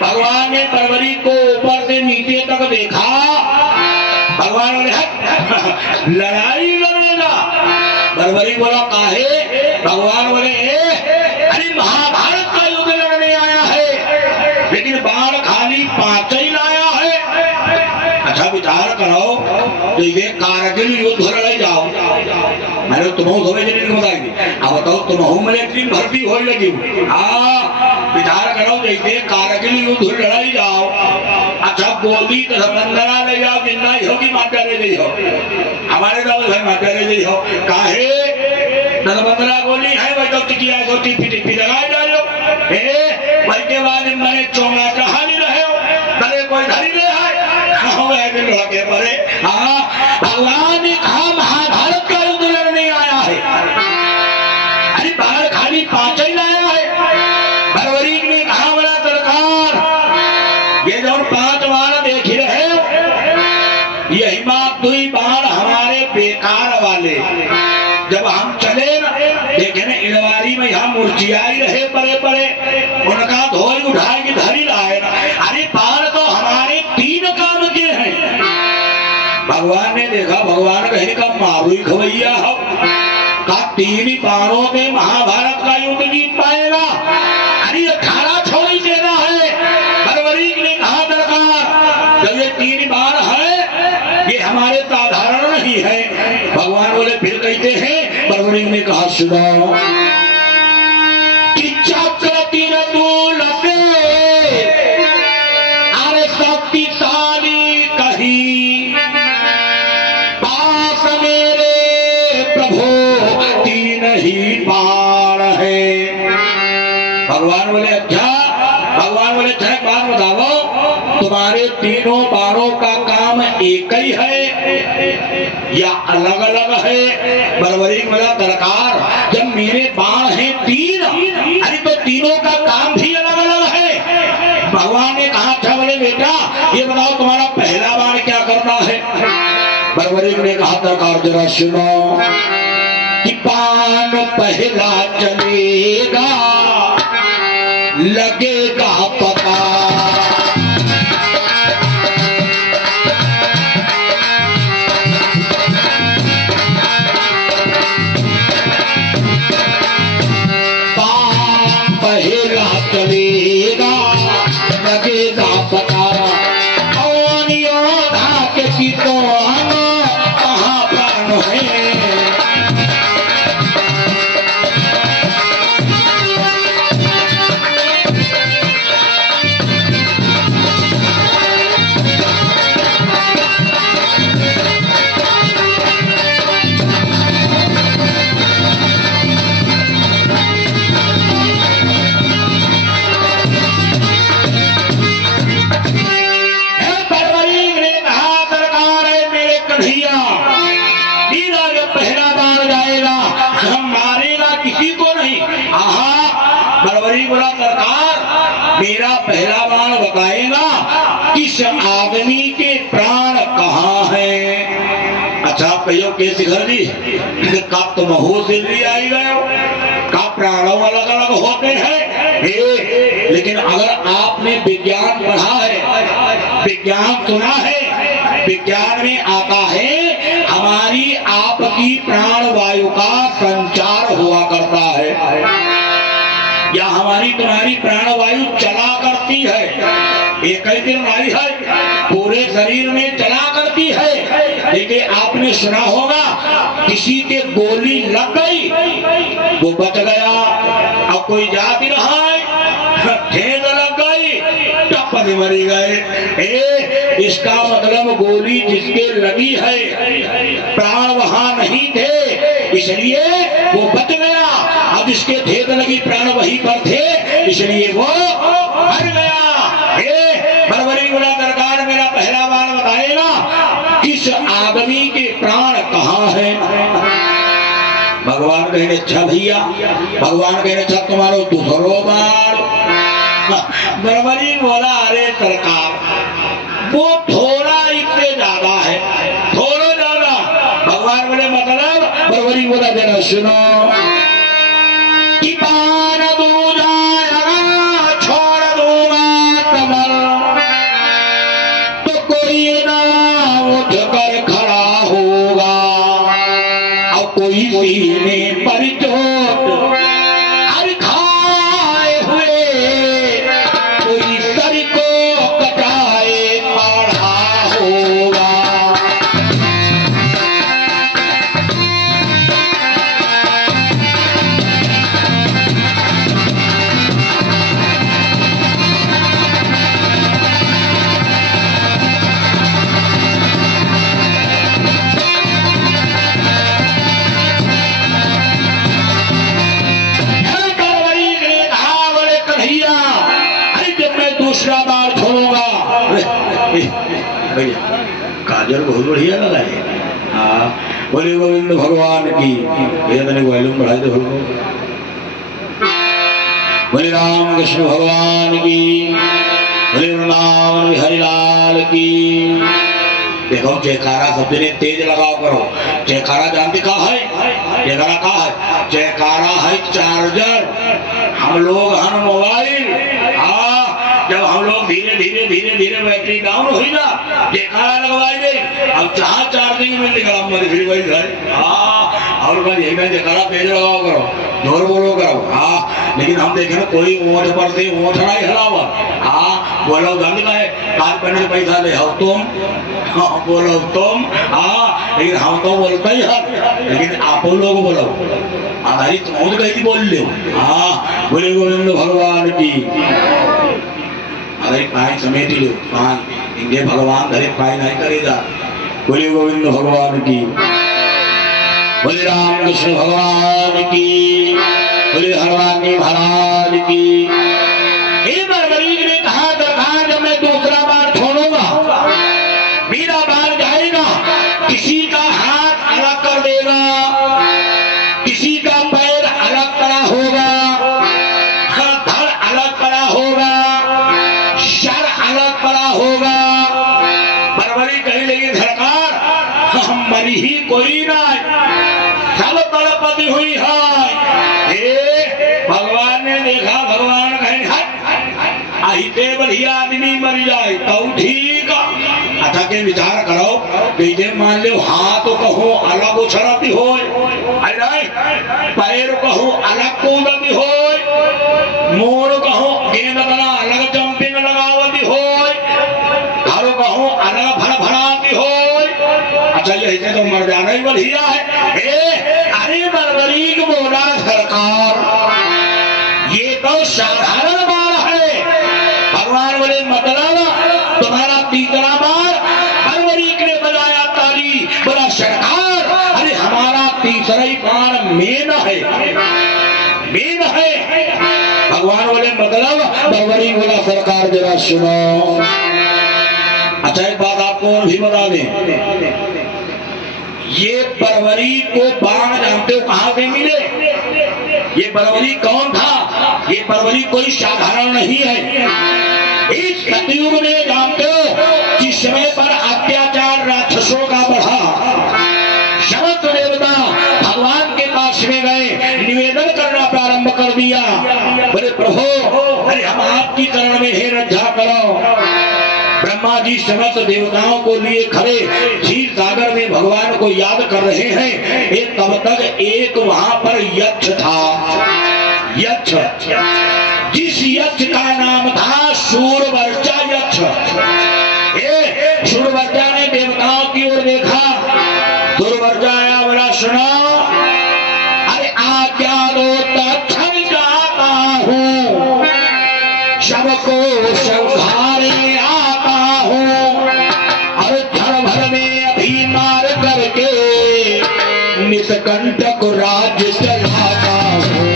भगवान ने बर्बरीक को ऊपर से नीचे तक देखा। भगवान ने लड़ाई लड़ेगा। बरबरी बोला काहे? भगवान बोले अरे महाभारत का युद्ध लड़ने आया है, लेकिन बाण खाली 5 ही लाया है। अच्छा विचार करो, तो ये कारगिल युद्ध लड़ाई जाओ, मैंने तुम्हें समझ नहीं बताएगी। अब बताओ तुम्हें मेरे इतनी भर्ती हो लगी। हाँ विचार करो, जैसे कारगिल युद्ध लड़ाई जाओ, अच्छा गोली तो बंदरा ले जाओ, जिंदा ही होगी माता ले जाइए हो, हमारे तो भाई माता ले जाइए हो। काहे बंदरा गोली है वही तो टिकिया को टिपी टिपी लगाए डालो। वही के बाद मैंने चोंगा कहा नहीं रहे हो, तले कोई धरी नहीं है लड़के पड़े। हाँ भगवान ने कहा महाभारत का युद्ध लड़ने आया है, अरे बाहर खाली 5 ही लाया है। बरबरी ने कहा बड़ा सरकार, ये जो 5 बाण देख रहे हो, यही बात 2 बाण हमारे बेकार वाले, जब हम चले ना देखे ना इड़वारी में यहाँ मुर्चियाई रहे पड़े पड़े, उनका धोई उठाई की धरी लाए। अरे बाण तो हमारे 3 काम के हैं। भगवान ने देखा, भगवान कहने का मारू ही खवैया हो का 3 बाणों में महाभारत का युद्ध जीत पाएगा। अरे 18 छोड़ ही देना है। बरबरी ने कहा सरकार, जब ये 3 बाण है ये हमारे साधारण नहीं है। भगवान बोले फिर कहते हैं, बरबरी ने कहा सुनो कि चक्र 3 दूलते अरे शक्तिशाली कही, पास मेरे प्रभु 3 ही बाण है। भगवान बोले अच्छा, भगवान बोले अच्छा एक बात बताओ, तुम्हारे तीनों बाणों का काम एक ही है या अलग अलग है? बरबरी बोला सरकार, जब मेरे बाण हैं 3, अरे तो तीनों का काम भी अलग अलग है। भगवान ने कहा अच्छा बोले बेटा ये बताओ तुम्हारा पहला बाण क्या करना है? बरबरी ने कहा सरकार जरा सुनो कि बाण पहला चलेगा लगेगा पता, पहला चलेगा लगेगा पता, कौन योद्धा के चितों कहाँ प्राण है। मेरा पहला बाण बताएगा किस आदमी के प्राण कहाँ है। अच्छा आप कहियो के शिखर जी का तुम हो से भी आई गए का प्राणों अलग अलग होते हैं। लेकिन अगर आपने विज्ञान पढ़ा है, विज्ञान सुना है, विज्ञान में आता है हमारी आपकी प्राण वायु का संचार हुआ करता है, या हमारी तुम्हारी प्राणवायु चला करती है। एक ही दिन आई है पूरे शरीर में चला करती है। लेकिन आपने सुना होगा किसी के गोली लग गई वो बच गया, अब कोई जा भी रहा है ठेस लग गई टप्पा मरी गए। इसका मतलब गोली जिसके लगी है प्राण वहां नहीं थे इसलिए वो बच गया, अब इसके ठेस लगी प्राण वहीं पर थे इसलिए वो मर गया। बरबरी बोला सरकार मेरा पहला बाण बताएगा किस आदमी के प्राण कहाँ है। भगवान कहे अच्छा भैया, भगवान कहे अच्छा तुम्हारा दूसरो बाण। बरबरी बोला अरे सरकार वो थोड़ा इससे ज्यादा है, थोड़ा ज्यादा। भगवान बोले मतलब? बरबरी बोला जरा सुनो कि बाण दूजा छोड़ दूंगा कमर तो कोई ना उठ कर खड़ा होगा, अब कोई सीने पर चोट हर खाए हुए, कोई सर को कटाए पड़ा होगा। दूसरा बार छोड़ूंगा। भैया काजल बहुत बढ़िया लगा है। हाँ बोले गोविंद भगवान की। भैया मैंने वॉल्यूम बढ़ाई दो। बोले राम कृष्ण भगवान की। बोले वृंदावन बिहारी लाल की। देखो जयकारा सब जने तेज लगाओ करो। जयकारा जानते कहा है? जयकारा कहा है? जयकारा है चार्जर। हम लोग हन मोबाइल। हाँ जब हम लोग धीरे धीरे धीरे धीरे बैटरी डाउन हुई ना, जयकारा लगवाई दे। अब जहाँ चार्जिंग में निकला मत फिर वही घर। हाँ और यही मैं जयकारा तेज लगाओ करो, जोर बोलो करो। हाँ लेकिन हम देखे ना कोई ओठ पर से ओठ नहीं हिलावा। हाँ बोलो गंद का है कारपेंटर पैसा ले हो तुम। हाँ बोलो तुम। हाँ लेकिन हम तो बोलते ही है, लेकिन आप लोग बोलो आधारित तुम कहीं बोल लो। हाँ बोले गोविंद भगवान की। अरे पाई समेट लो पाई इंगे भगवान धरे पाई नहीं करेगा। बोले गोविंद भगवान की। बोले राम कृष्ण भगवान की। बोले हनुमान जी महाराज की। मरीज ने कहा दरखास्त जब मैं दूसरा बार छोड़ूंगा, मेरा बार जाएगा, किसी का हाथ अलग कर देगा, किसी का पैर अलग करा होगा, धड़ अलग करा होगा, सर अलग करा होगा। बरबरी कही लगी सरकार हम मरी ही कोई ना, सब तड़पती हुई है। भगवान ने देखा, भगवान कहे आहिते बढ़िया आदमी मर जाए तो ठीक। अच्छा के विचार करो कैसे मान लो हाथ कहो अलग उछलती हो, पैर कहो अलग कूदती हो, मोर कहो गेंद बना अलग जंपिंग लगावती हो, घर कहो अलग फड़फड़ाती हो। अच्छा ये तो मर जाना ही बढ़िया है। अरे बरबरी को बोला सरकार ये तो साधारण बात है। भगवान बोले मतलब तुम्हारा तीसरा बार बरबरी ने बजाया ताली। बोला सरकार अरे हमारा तीसरा ही बार मेन है, मेन है। भगवान बोले मतलब बरबरी बोला सरकार जरा सुनो। अच्छा एक बात आपको और भी बता दें, ये बरबरी को बाण जानते हो कहां से मिले? ये बरबरी कौन था? ये बरबरी कोई साधारण नहीं है। इस सतयुग में जानते हो जिस समय पर अत्याचार राक्षसों का बढ़ा, समस्त देवता भगवान के पास में गए, निवेदन करना प्रारंभ कर दिया। बोले प्रभु अरे हम आपकी चरण में हे रक्षा करो। ब्रह्मा जी समस्त देवताओं को लिए खड़े क्षीर सागर में भगवान को याद कर रहे हैं। तब तक एक वहां पर यक्ष था। यक्ष जिस यक्ष का नाम था शूरवर्चा यक्ष। शूरवर्चा ने देवताओं की ओर देखा। शूरवर्चा आया बोला सुनो अरे आज्ञा दो तत्क्षण जाता हूँ, सबको संहारे आता हूँ, और क्षण भर में अभी मार करके निष्कंटक राज्य चलाता हूँ।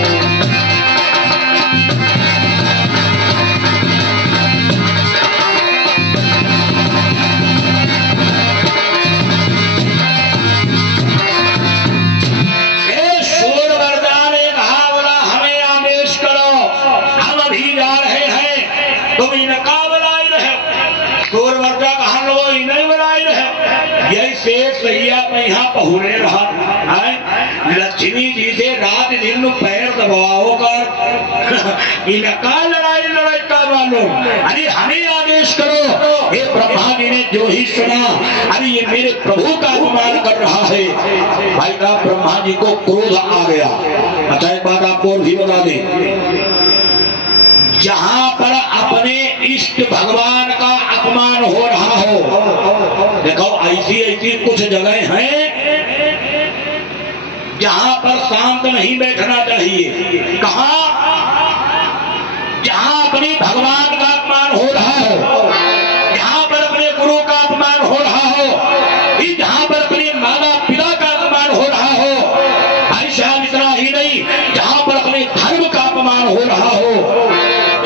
यहाँ पहुरे रहा लक्ष्मी जी से रात दिन पैर दबाओ कर इनका लड़ाई लड़ाई का वालों, अरे हमें आदेश करो। हे ब्रह्मा जी ने जो ही सुना, अरे ये मेरे प्रभु का अपमान कर रहा है। भाई साहब ब्रह्मा जी को क्रोध आ गया। अच्छा एक बात आपको और भी बता दें, जहां पर अपने इष्ट भगवान का अपमान हो रहा हो, देखो ऐसी ऐसी कुछ जगह हैं जहां पर शांत नहीं बैठना चाहिए। कहां? जहां अपने भगवान का अपमान हो रहा हो, जहां पर अपने गुरु का अपमान हो रहा हो, जहां पर अपने माता पिता का अपमान हो रहा हो, भाई साहब इतना ही नहीं, जहां पर अपने धर्म का अपमान हो रहा हो,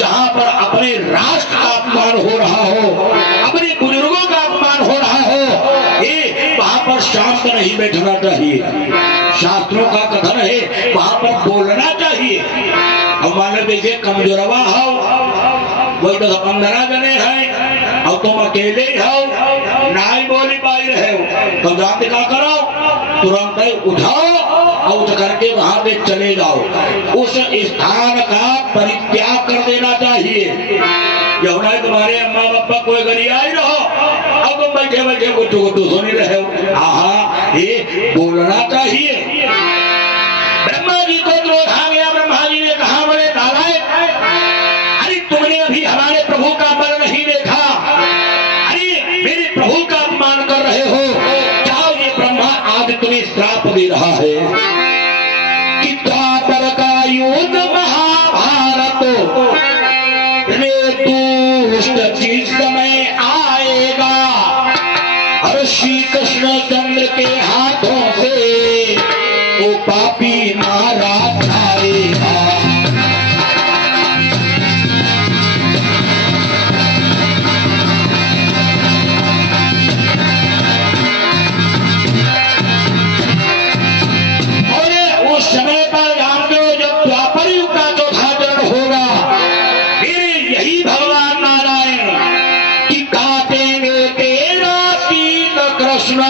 जहां पर अपने राष्ट्र का अपमान हो रहा हो, अपने बुजुर्गों का अपमान हो रहा हो, ये वहां पर शांत नहीं बैठना चाहिए। शास्त्रों का कथन है वहां पर बोलना चाहिए। अब मान लो जैसे कमजोरवा हो, वही 10-15 जने हैं और तुम अकेले हो, नहीं बोली पाई रहे हो, तो जानते क्या करो, तुरंत उठाओ और उठ करके वहां पे चले जाओ। उस स्थान का परित्याग कर देना चाहिए। यमुना तुम्हारे अम्मा पापा कोई गरी आई रहो, अब तुम बैठे बैठे गुट्टू गुट्टू सुनी रहे हो। हाँ, ये बोलना चाहिए। ब्रह्मा जी को क्रोध आ गया। ब्रह्मा जी ने कहा, बड़े नालायक, अरे तुमने अभी हमारे प्रभु का बल नहीं देखा, अरे मेरे प्रभु का अपमान कर रहे हो। जाओ, ये ब्रह्मा आज तुम्हें श्राप दे रहा है कि द्वापर का युद्ध महाभारत रे दुष्ट जिस समय आएगा और श्री कृष्ण चंद्र के हाथों से वो पापी मारा जाएगा। और उस समय पर जानते हो जब द्वापर युग का चौथा चरण होगा, फिर यही भगवान नारायण की काटेंगे तेरा शीत कृष्ण,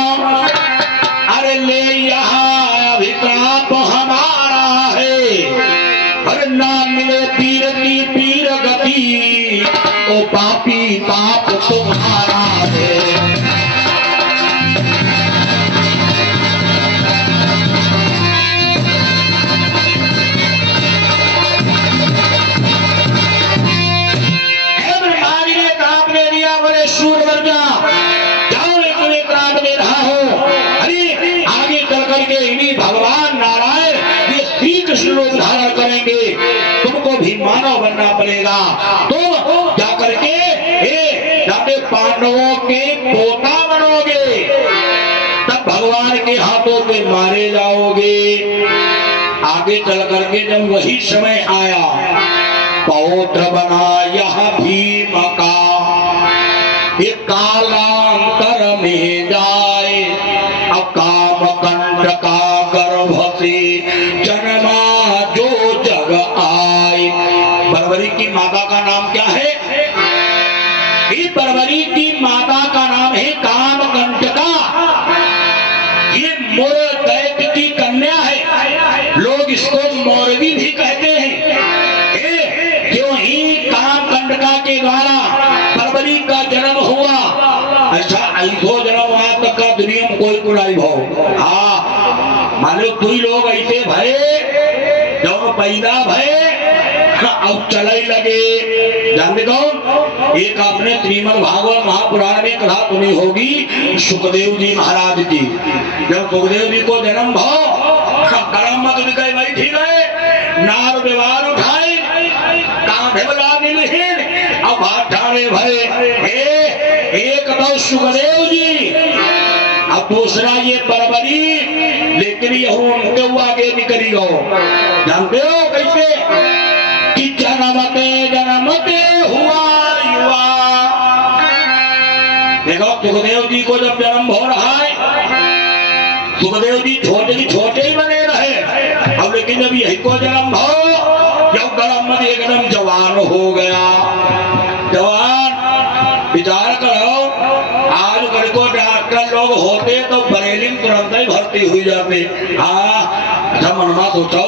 अरे ले यहाँ अभिताप हमारा है, और ना मिले पीर की पीर गति, ओ पापी पाप तुम्हारा है। भगवान नारायण ये श्री कृष्ण रूप धारण करेंगे, तुमको भी मानव बनना पड़ेगा। तुम जाकर के जाते पांडवों के पोता बनोगे, तब भगवान के हाथों पे मारे जाओगे। आगे चल करके जब वही समय आया, पौत्र बना यह भीम का, ये कालांतर में जाए, अब काम कंठ का गर्भ से जन्मा जो जग आए। बरबरी की माता का नाम क्या है? इस बरबरी की माता का नाम है कामकंटका। ये मोर दैत्य की कन्या है, लोग इसको मौरवी भी कहते हैं। क्यों ही कामकंटका के द्वारा बरबरी का जन्म हुआ। अच्छा, ऐसो जन्म वहां तक का दुनिया में कोई कुलाई भाव। हाँ, मान लो कोई लोग ऐसे भय जब पैदा भय अब चलाई लगे। जानते कौन? एक आपने श्रीमद् भागवत महापुराण में कथा सुनी होगी, सुखदेव जी महाराज जी। जब सुखदेव जी को जन्म भाव गरम मत निकल बैठी गए, नार व्यवहार उठाए, कांधे बजा दिलहीन, अब हाथ ठाड़े भय। एक तो सुखदेव जी, अब दूसरा ये बरबरी, लेकिन यह उनके आगे निकली गो। जानते हो कैसे? कि जन्मते जन्मते हुआ युवा। देखो सुखदेव जी को जब जन्म हो रहा है, सुखदेव जी छोटे ही बने रहे। अब लेकिन जब यही को जन्म हो, जब गरम में एकदम जवान हो गया। जवान विचार करो, आज घर को डॉक्टर लोग होते तो बरेली में तुरंत ही भर्ती हुई जाते। हाँ, अच्छा मनमा सोचो,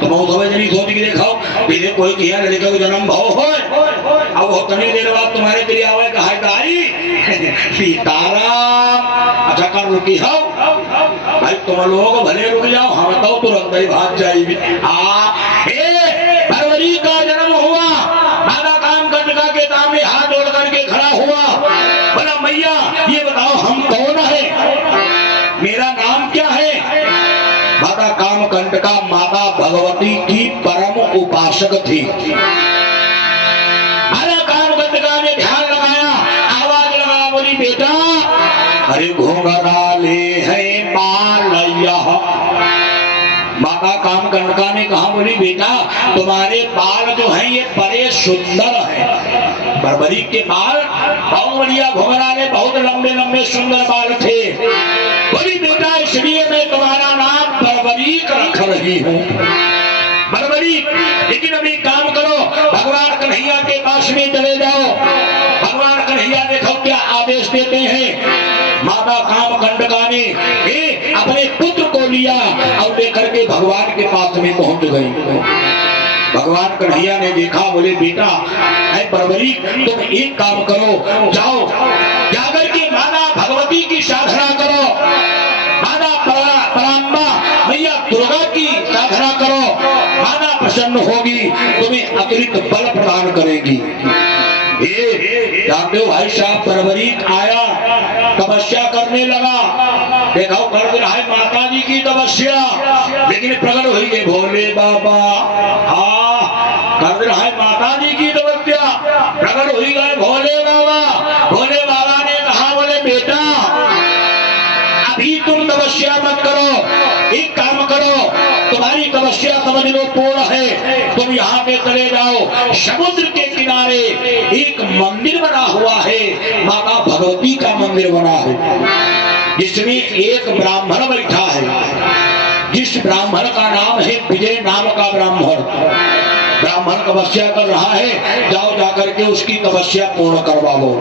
तुम समझ नहीं सोच के देखो, कोई किया लड़के को जन्म भाव हो, अब उतनी देर बाद तुम्हारे दिल आवे कहा दाई सीताराम अच्छा कर रुकी हो भाई तुम लोग भले रुक जाओ हम तो तुरंत ही भाग जाएगी। फरवरी का जन्म हुआ माता काम कंटका के सामने हाथ जोड़ करके खड़ा हुआ बोला मैया ये बताओ हम कौन है मेरा नाम क्या है। माता काम कंटका माता भगवती की परम उपासक थी। माता काम कंटका ने ध्यान लगाया आवाज लगा बोली बेटा अरे घोंघरा ले है मालैया। माता काम कंटका ने कहा बोली बेटा तुम्हारे बाल जो हैं ये बड़े सुंदर हैं। बरबरी के बाल बहुत बढ़िया घुंघराले बहुत लंबे लंबे सुंदर बाल थे। बोली बेटा इसलिए मैं तुम्हारा नाम बरबरीक रख रही हूँ बरबरी। लेकिन अभी काम करो भगवान कन्हैया के पास में चले जाओ। भगवान कन्हैया देखो क्या आदेश देते हैं। माता काम कंटका ने अपने पुत्र को लिया और लेकर के भगवान के पास में पहुंच गई। भगवान कन्हैया ने देखा बोले बेटा बरबरी तुम एक काम करो जाओ जाकर के माता भगवती की साधना करो। माता पराम्बा मैया दुर्गा की साधना करो। माता प्रसन्न होगी तुम्हें अतिरिक्त बल प्रदान करेगी। जानते हो भाई साहब बरबरी आया तपस्या करने लगा। देखो कर रहा है माता जी की तपस्या लेकिन प्रकट हुई है भोले बाबा। हाँ कर रहा है माता जी की तपस्या प्रकट हुई गए भोले बाबा। भोले बाबा ने कहा बोले बेटा अभी तुम तपस्या मत करो एक काम करो तुम्हारी तपस्या समझ लो पूर्ण है। तुम यहाँ पे चले जाओ समुद्र के किनारे एक मंदिर बना हुआ है माता भगवती का मंदिर बना है जिसमें एक ब्राह्मण बैठा है। जिस ब्राह्मण का नाम है विजय नाम का ब्राह्मण तपस्या कर रहा है। जाओ जाकर के उसकी तपस्या पूर्ण करवा लो।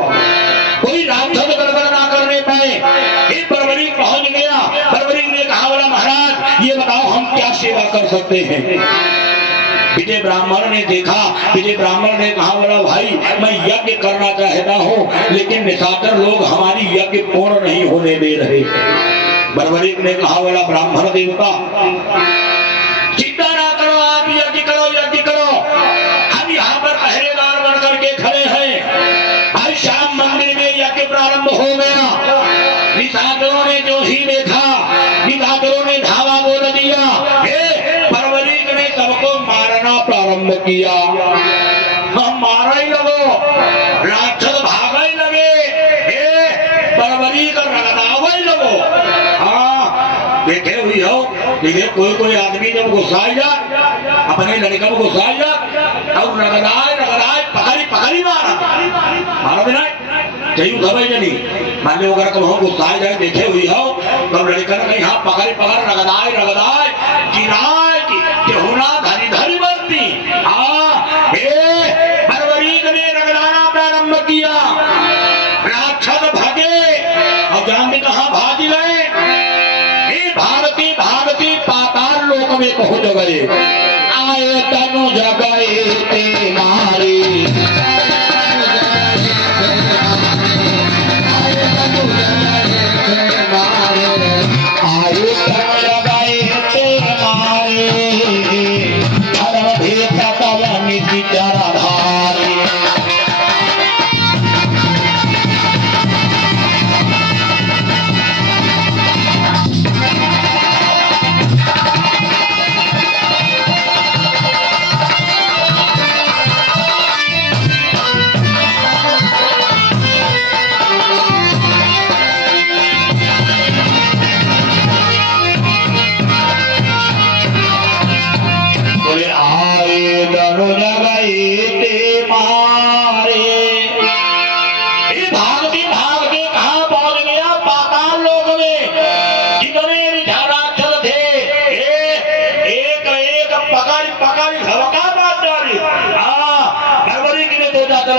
कोई राक्षस गड़बड़ ना करने पाए। एक बरबरी पहुंच गया। बरबरी ने कहा बोला महाराज ये बताओ हम क्या सेवा कर सकते हैं। विजय ब्राह्मण ने देखा। विजय ब्राह्मण ने कहा बोला भाई मैं यज्ञ करना चाहता हूँ लेकिन निशाचर लोग हमारी यज्ञ पूर्ण नहीं होने दे रहे। बरबरी ने कहा बोला ब्राह्मण देवता चिंता ना करो आप यज्ञ करो यज्ञ करो। हम यहाँ पर पहरेदार बन करके खड़े हैं। भाई शाम मंदिर में यज्ञ प्रारंभ हो गया। निशाचरों ने जो ही देखा निशाचरों ने धावा बोल दिया। बरबरी ने सबको मारना प्रारंभ किया। हम मारा ही लगो राक्षस भागा ही लगे बरबरी का रगड़ावा ही लगो। हाँ देखे हुई हो देखिए कोई आदमी जब गुस्सा जा अपने लड़का को गुस्सा जा और रगड़ाए पकड़ी मारा बिना चाहिए उठा भाई जनी मान लो अगर कहो गुस्सा जाए देखे हुई हो तब लड़का ने यहाँ पकड़ रगड़ाए गिराए होना धरी धरी बनती। बरबरी ने रगड़ाना प्रारंभ किया। राक्षस भागे और जानते कहाँ भाग गए। भागती पाताल लोक में पहुंच गए। आए तनु जगाए ते मारे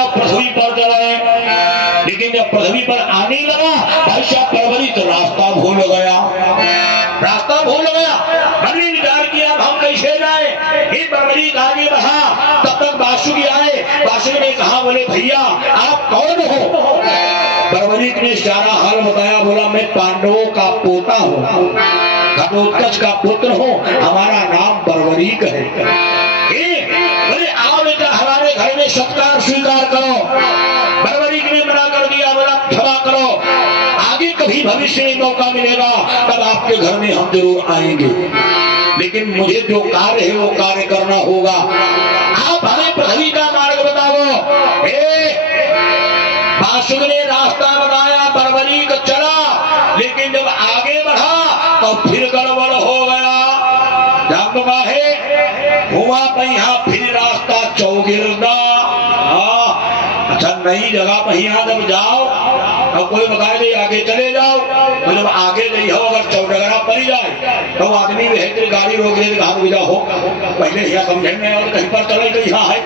पृथ्वी पर चले। लेकिन जब पृथ्वी पर आने लगा भाई साहब बरबरी तो रास्ता भूल गया। बरबरी विचार किया हम कैसे जाए। बरबरी आगे बढ़ा तब तक बासुकी आए बासुक ने कहा, बोले भैया आप कौन हो? बर्बरीक ने सारा हाल बताया, बोला मैं पांडवों का पोता हूँ, घटोत्कच का पुत्र हूँ, हमारा नाम बर्बरीक है। बोले आओ बेटा हमारे घर में सत्कार स्वीकार करो। बर्बरीक ने मना कर दिया, बोला क्षमा करो, आगे कभी भविष्य में मौका मिलेगा तब आपके घर में हम जरूर आएंगे, लेकिन मुझे जो कार्य है वो कार्य करना होगा। आप हमें पृथ्वी का मार्ग बताओ। बासुक ने रास्ता बताया, बर्बरीक चला, लेकिन जब आगे बढ़ा तो फिर गड़बड़ हो गया। जब हुआ पहिया फिर रास्ता चौगिरदा। अच्छा नई जगह पहिया जब जाओ अब कोई बताए दे आगे चले जाओ, तो जब आगे नहीं हो अगर चौडगरा पड़ जाए तो आदमी बेहतर गाड़ी रोक ले कहा रुक जाओ, पहले यह समझेंगे और कहीं पर चले गई है।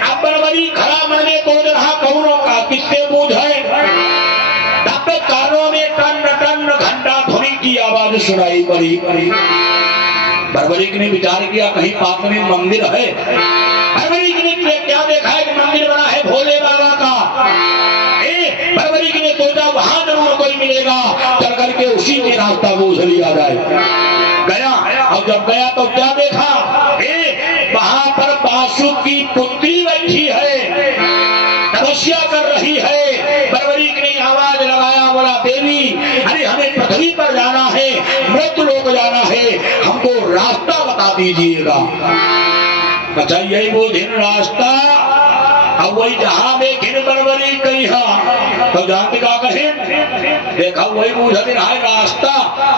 अब बर्बरी खड़ा मन में बोझ रहा, कौनों का किससे बोझ है। तब तक कानों में टन टन घंटा ध्वनि की आवाज सुनाई पड़ी। बर्बरीक ने विचार किया कहीं पास में मंदिर है। बर्बरीक ने क्या देखा है कि मंदिर बना है भोले बाबा का। बर्बरीक ने सोचा वहां जरूर कोई मिलेगा, चल करके उसी में रास्ता बोझ लिया जाए। गया और जब गया तो क्या देखा, वहां पर बासुक की पुत्री बैठी है, तपस्या कर रही है। बर्बरीक ने आवाज लगाया, बोला देवी अरे हमें पृथ्वी पर जाना है, मृत लोक जाना है, हमको रास्ता बता दीजिएगा। अच्छा यही वो दिन रास्ता, अब वही जहां देखे बर्बरीक कहीं तो जानते का कहे देखा वही पूछ दिन है रास्ता।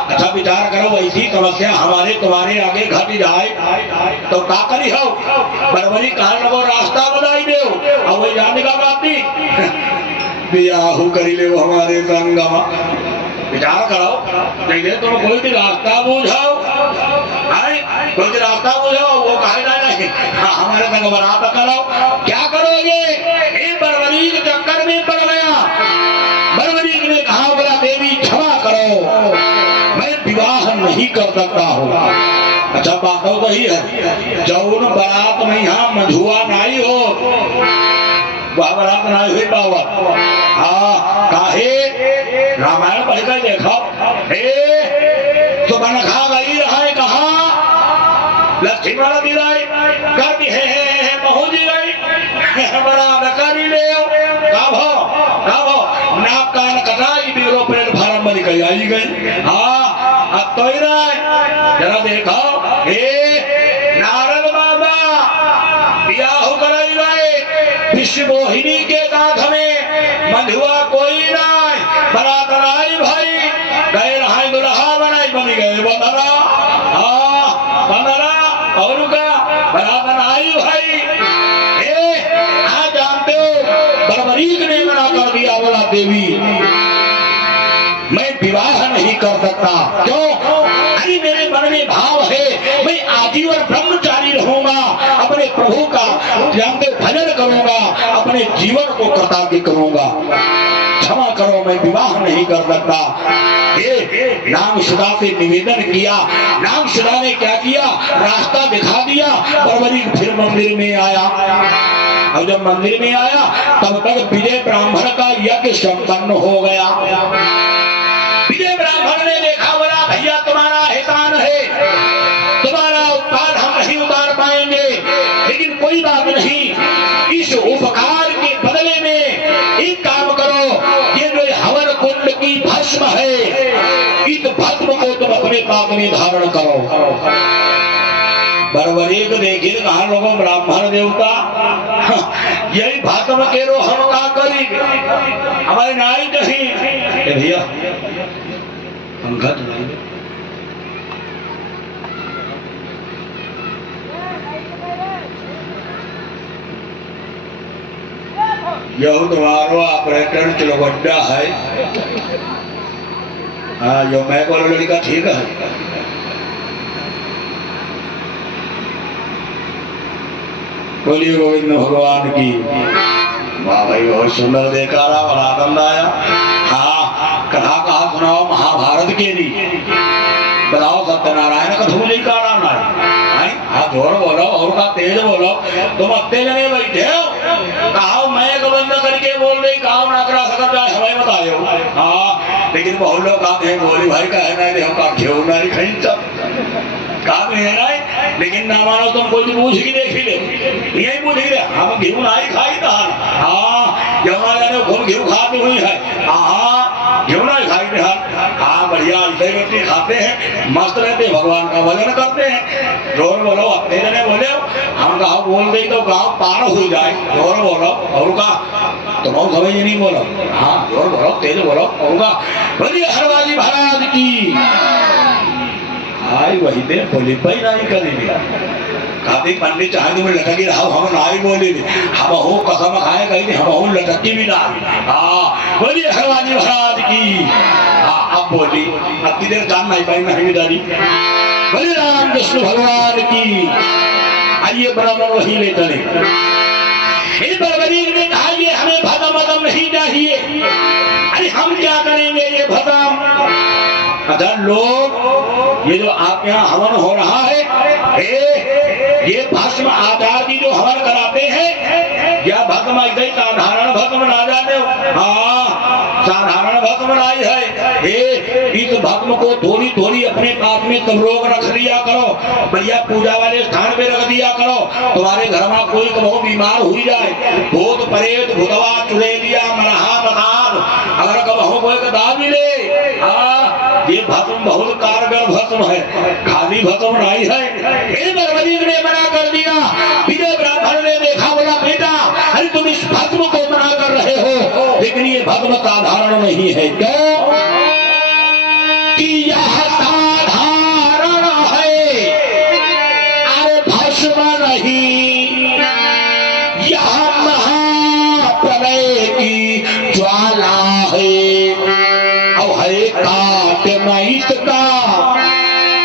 अच्छा विचार करो वैसी समस्या हमारे तुम्हारे आगे घट जाए तो का करी हो। बर्बरीक कहा लगो रास्ता बताई दे, अब वही जानने का बात नहीं बियाहू करी ले वो हमारे संगमा। विचार करो नहीं दे तुम कोई भी रास्ता बूझाओ, कोई भी रास्ता बूझाओ, वो कहे नहीं हमारे संग बराबर करो। क्या करोगे? बर्बरीक चक्कर में पड़ गया। बर्बरीक ने कहा बोला देवी क्षमा करो, मैं विवाह नहीं कर सकता हूँ। अच्छा बात तो वही है, जौन बारात में यहाँ मझुआ नहीं हो, वह बारात नहीं हुई बाबा। हाँ काहे रामायण पढ़कर देखो, तो बन खा गई रहा कहा लक्ष्मण विदाई कर दी है पहुंच गई बराबर करी ले नाक कान कटाई बीरो पेट फार्म बन गई आई गई। हाँ अब तो ही जरा देखो नारद बाबा ब्याह कराई गए विश्व मोहिनी के साथ में मधुआ कोई नहीं बरात आई भाई गए रहा दुल्हा बनाई बन गए बंदरा। हाँ बंदरा और का बरात आई भाई। आज जानते हो बर्बरीक ने मना कर दिया, बोला देवी मैं विवाह नहीं कर सकता। क्यों? अरे मेरे मन में भाव है मैं आजीवन ब्रह्मचारी रहूंगा, अपने प्रभु का जानते भजन करूंगा, अपने जीवन को कृतज्ञ करूंगा। क्षमा करो मैं विवाह नहीं कर सकता। नागशुदा से निवेदन किया, नागशुदा ने क्या किया रास्ता दिखा दिया। बर्बरीक फिर मंदिर में आया और जब मंदिर में आया तब तक विजय ब्राह्मण का यज्ञ संपन्न हो गया। विजय ब्राह्मण ने देखा बोला भैया तुम्हारा एहसान है, तुम्हारा उपकार हम नहीं उतार पाएंगे, लेकिन कोई बात नहीं, इस उपकार के बदले में एक काम करो, ये जो हवन कुंड की भस्म है इस भस्म को तुम अपने पाप में धारण करो। बर्बरीक देखिए कहा लोगों ब्राह्मण देवता यही भस्म के रो हम का करी हमारे नाई नहीं भैया पंखा चलाइए। यह तुम्हारा ऑपरेटर चिलवड्डा है। हाँ जो मैं बोलो लड़का ठीक है। बोलिए गोविंद भगवान की। वाह भाई बहुत सुंदर देखा रहा और आनंद आया। हाँ कथा कहा सुनाओ महाभारत के लिए बताओ सत्यनारायण कथू नहीं का नाम है भाई हाँ जोर बोलो और का तेज बोलो, तुम अत्ते जने बैठे हो, कहा मैं बंद करके बोल रही, कहा ना करा सकता जाए हमें बताओ। हाँ लेकिन बहुत लोग कहते हैं बोली भाई का है ना का घेऊ नहीं खाई सब काम है ना, लेकिन ना मानो तुम कोई पूछ के देख ही ले, यही पूछ के हम घेऊ नहीं खाई था। हाँ जमा जाने खूब घेऊ खाती हुई है, हाँ घेऊ नहीं खाई थे। हाँ बढ़िया ऐसे रोटी खाते हैं, मस्त रहते, भगवान का भजन करते हैं। जोर बोलो अपने जने बोले, हम कहा बोल गई तो गाँव पार हो जाए, जोर बोलो और का तुम समझ नहीं बोलो, हाँ जोर बोलो तेज बोलो और का। बोलिए हरवाजी महाराज की आई वही दे बोली भाई नहीं करेंगे, खाते पंडित चाहे तुम्हें लटकी रहा हम नहीं बोले, हम हो कसम खाए कहीं हम हो लटकी भी ना। हाँ बोलिए हरवाजी महाराज की। हाँ अब बोली अति देर जान नहीं पाई नहीं दादी। बोलिए राम कृष्ण भगवान की। आइए ब्राह्मण वही ले चले। इस बरबरी ने कहा ये हमें भदम भदम नहीं चाहिए। अरे हम क्या करेंगे ये भदम? अच्छा लोग ये जो आप यहाँ हवन हो रहा है, ये भस्म आचार्य जो हवन कराते हैं, या भस्म ऐसे साधारण भस्म ना जाने, हाँ साधारण भस्म नहीं है। इस भस्म को थोड़ी थोड़ी अपने पास में तुम लोग रख लिया करो, बढ़िया पूजा वाले स्थान पे रख दिया करो। तुम्हारे घर में कोई कभी बीमार हुई जाए, भूत प्रेत भुतवा चुड़ैलिया मरहा मकान अगर कभी कोई कदा मिले, ये भस्म बहुत कारगर भस्म है, खाली भस्म नहीं है। बरबरी ने मना कर दिया। विजय ब्राह्मण ने देखा, बोला बेटा अरे तुम इस भस्म को मना कर रहे हो, लेकिन ये भस्म साधारण नहीं है। क्यों कि यह साधारण है, अरे भस्म नहीं, यह महाप्रलय की ज्वाला है। अब है काट मैत का,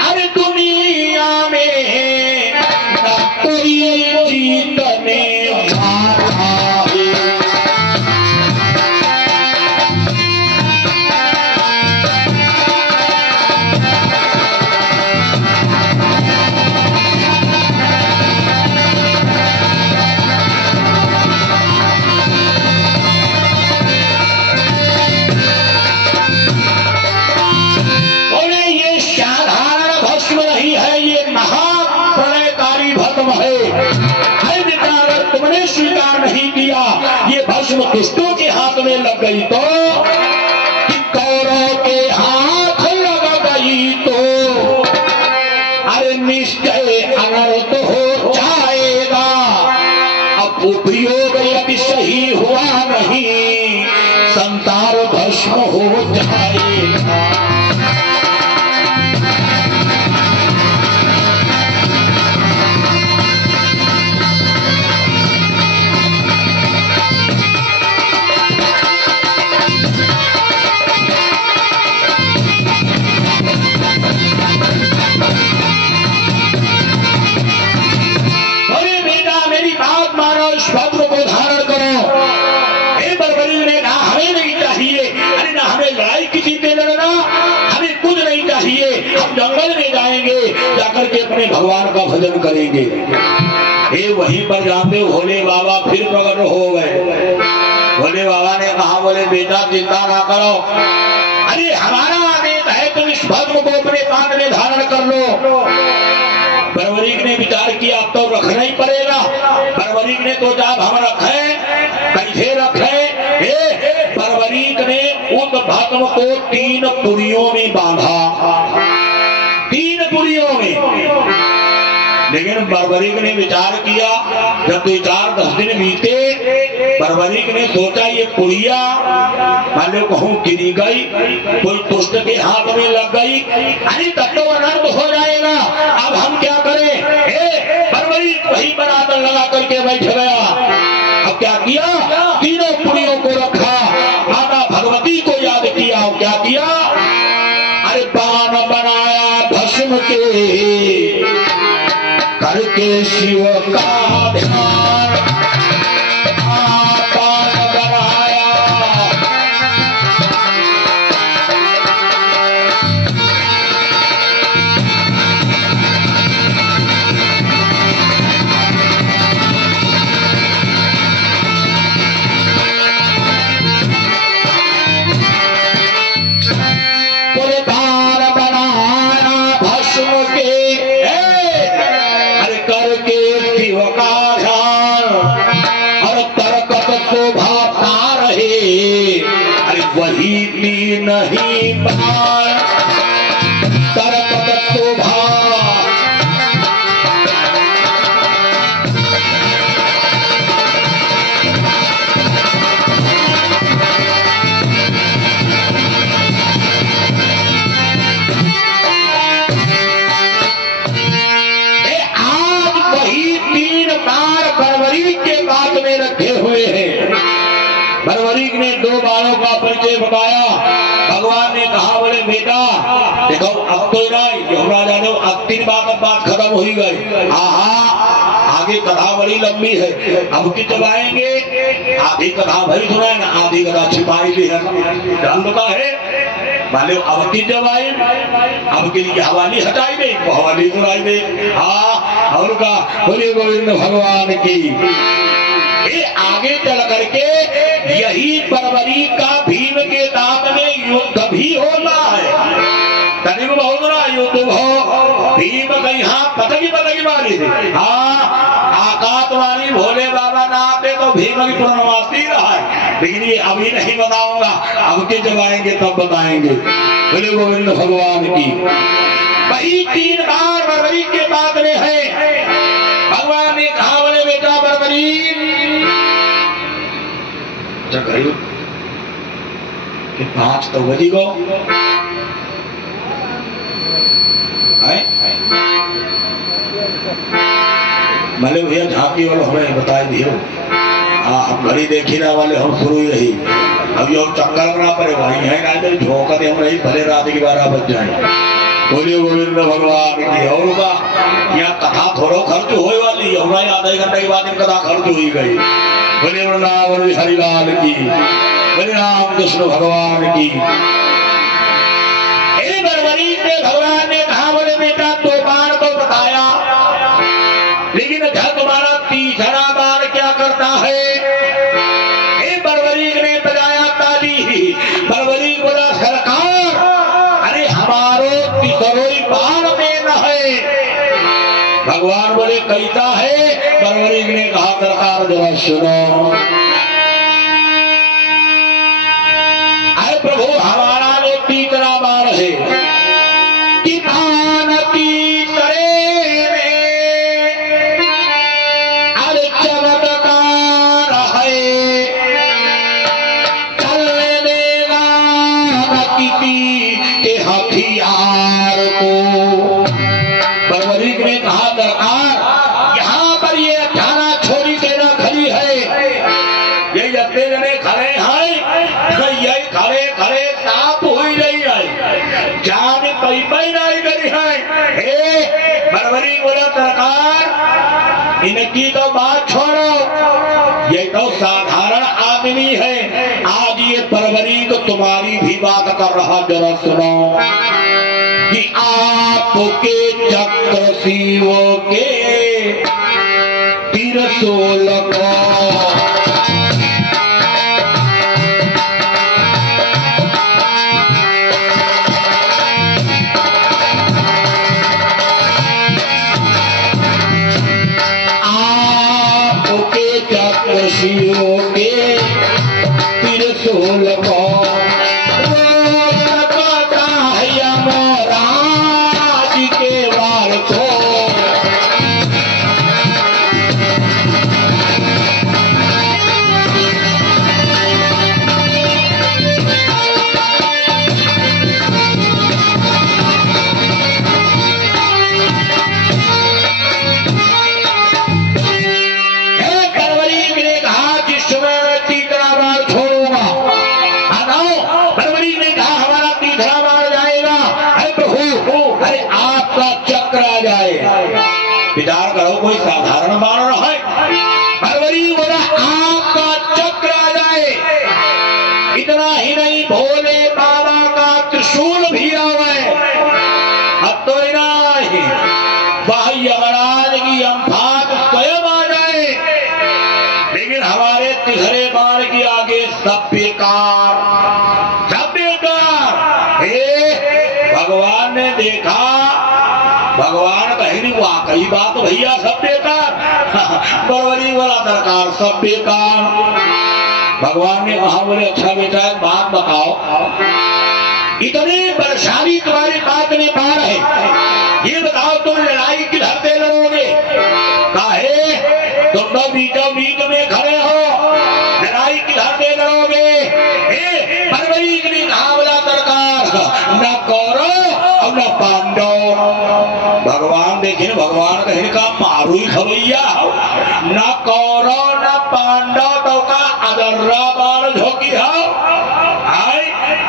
अरे दुनिया में न कोई जीतने वाला है। तुमने स्वीकार नहीं किया, ये भस्म दुष्टों के हाथ में लग गई तो, कि कौरव के हाथ लग गई तो, अरे निश्चय अनर्थ हो जाएगा। अब उपयोग यदि सही हुआ नहीं, संसार भस्म हो जाएगा। जंगल में जाएंगे, जाकर के अपने भगवान का भजन करेंगे। वहीं पर जाते भोले बाबा फिर प्रकट हो गए। भोले बाबा ने कहा, बोले बेटा चिंता ना करो, अरे हमारा आदेश है तुम इस भस्म को अपने कान में धारण कर लो। बरबरीक ने विचार किया अब तो रखना ही पड़ेगा। बरबरीक ने तो जब हम रखे कैसे रखे, बरबरीक ने उस भस्म को 3 पुरियों में बांधा, 3 पुरियों में। लेकिन बरबरीक ने विचार किया, जब 2-4-10 दिन बीते, बरबरीक ने सोचा ये पुड़िया मान लो कहूँ गिरी गई, कोई दुष्ट के हाथ में लग गई, अरे तब तो अनर्थ हो जाएगा। अब हम क्या करें? बरबरीक वही बराबर लगा करके बैठ गया। अब क्या किया? 3 पुड़ियों को रखा, माता भगवती को याद किया। क्या किया? अरे बाण बनाया भस्म के, करके शिव का ध्यान, बाण बनाया। शोभा। रखे हुए हैं। बरबरीक ने 2 बारों का परिचय बताया। भगवान ने कहा बोले बेटा देखो अब तो ना यमुना जाने अब 3 बात खत्म हो ही गई। आगे कथा बड़ी लंबी है। अब की जब आएंगे आधी कथा भरी सुनाए ना आधी कथा छिपाई भी है जान का है माले। अब की जब आए अब के लिए हवाली हटाई नहीं हवाली सुनाई नहीं। और का बोले गोविंद भगवान की। ये आगे चल करके यही बरबरी का भीम के दांत में युद्ध भी होना है। तनिक बहुत ना युद्ध हो भीम का यहाँ पतंगी मारी थी। आकाशवाणी भोले बाबा ना आते तो भीम की पूर्णमासी रहा है। लेकिन ये अभी नहीं बताऊंगा अब के जब आएंगे तब बताएंगे। बोले गोविंद भगवान की। वही 3 बार बरबरी के बाद में है। भगवान ने कहा बोले बेटा बरबरी कि 5 तो बजी गो भले भैया झांकी वाले हमें बताए दियो। हम घड़ी देखी ना वाले हम शुरू ही रही। अभी और चक्कर करना पड़ेगा यही ना तो झोंका दे हम रही भले रात की 12 बज जाए। बोलिए गोविंद भगवान की। और यहाँ कथा थोड़ो खर्च होए वाली हमारे आधे घंटे के बाद इन कथा खर्च हुई गई। बोले वृंदावन हरिलाल की। बोले राम कृष्ण भगवान की। बरबरी से भगवान ने कहा बोले बेटा 2 बार तो बताया लेकिन तुम्हारा 3रा बार क्या करता है। बरबरी ने बजाया ताली। बरबरी बोला सरकार अरे हमारो 3री बार में न है। भगवान बोले कहता है। बरबरी ने कहा सरकार जरा सुनो। अरे प्रभु हमारा वो 3रा बार है कि भान की तरह में अरे चमत्कार है चलने देगा न किसी के हथियार को। बरबरी ने कहा सरकार यहाँ पर ये 18 छोरी सेना खड़ी है। ये जत्ते जने खड़े हैं यही खड़े साफ हुई रही है जान पई नहीं करी है। बरबरी बोला सरकार इनकी तो बात छोड़ो ये तो साधारण आदमी है। आज ये बरबरी को तुम्हारी भी बात कर रहा जरा सुनो कि आपके चक्र शिव के त्रिशूल को शिव के त्रिशूल को पता है यमराज के वार को। विचार करो कोई साधारण बाण है। बरबरी बोला आपका चक्र आ जाए। इतना ही नहीं भोले बाबा का त्रिशूल भी आवे। अब तो नहीं वह यमराज की अम्फात स्वयं आ जाए। लेकिन हमारे 3रे बाण की आगे सब बेकार। भगवान ने देखा भगवान कहीं वाकई बात भैया सब बेकार। बरबरी वाला सरकार सब बेकार। भगवान ने कहा बोले अच्छा बेटा एक बात बताओ इतने बलशाली तुम्हारे बात में पार है ये बताओ तुम लड़ाई किधर से लड़ोगे? काहे तुम तो बीचों बीच में खड़े हो, लड़ाई किधर से लड़ोगे? परवरी की धावला सरकार, न कौरव और न पांडव। भगवान देखे, भगवान कहे का मारू ही खवैया हो, न कौरव न पांडव तो का अदर्रा बाल झोंकी हो।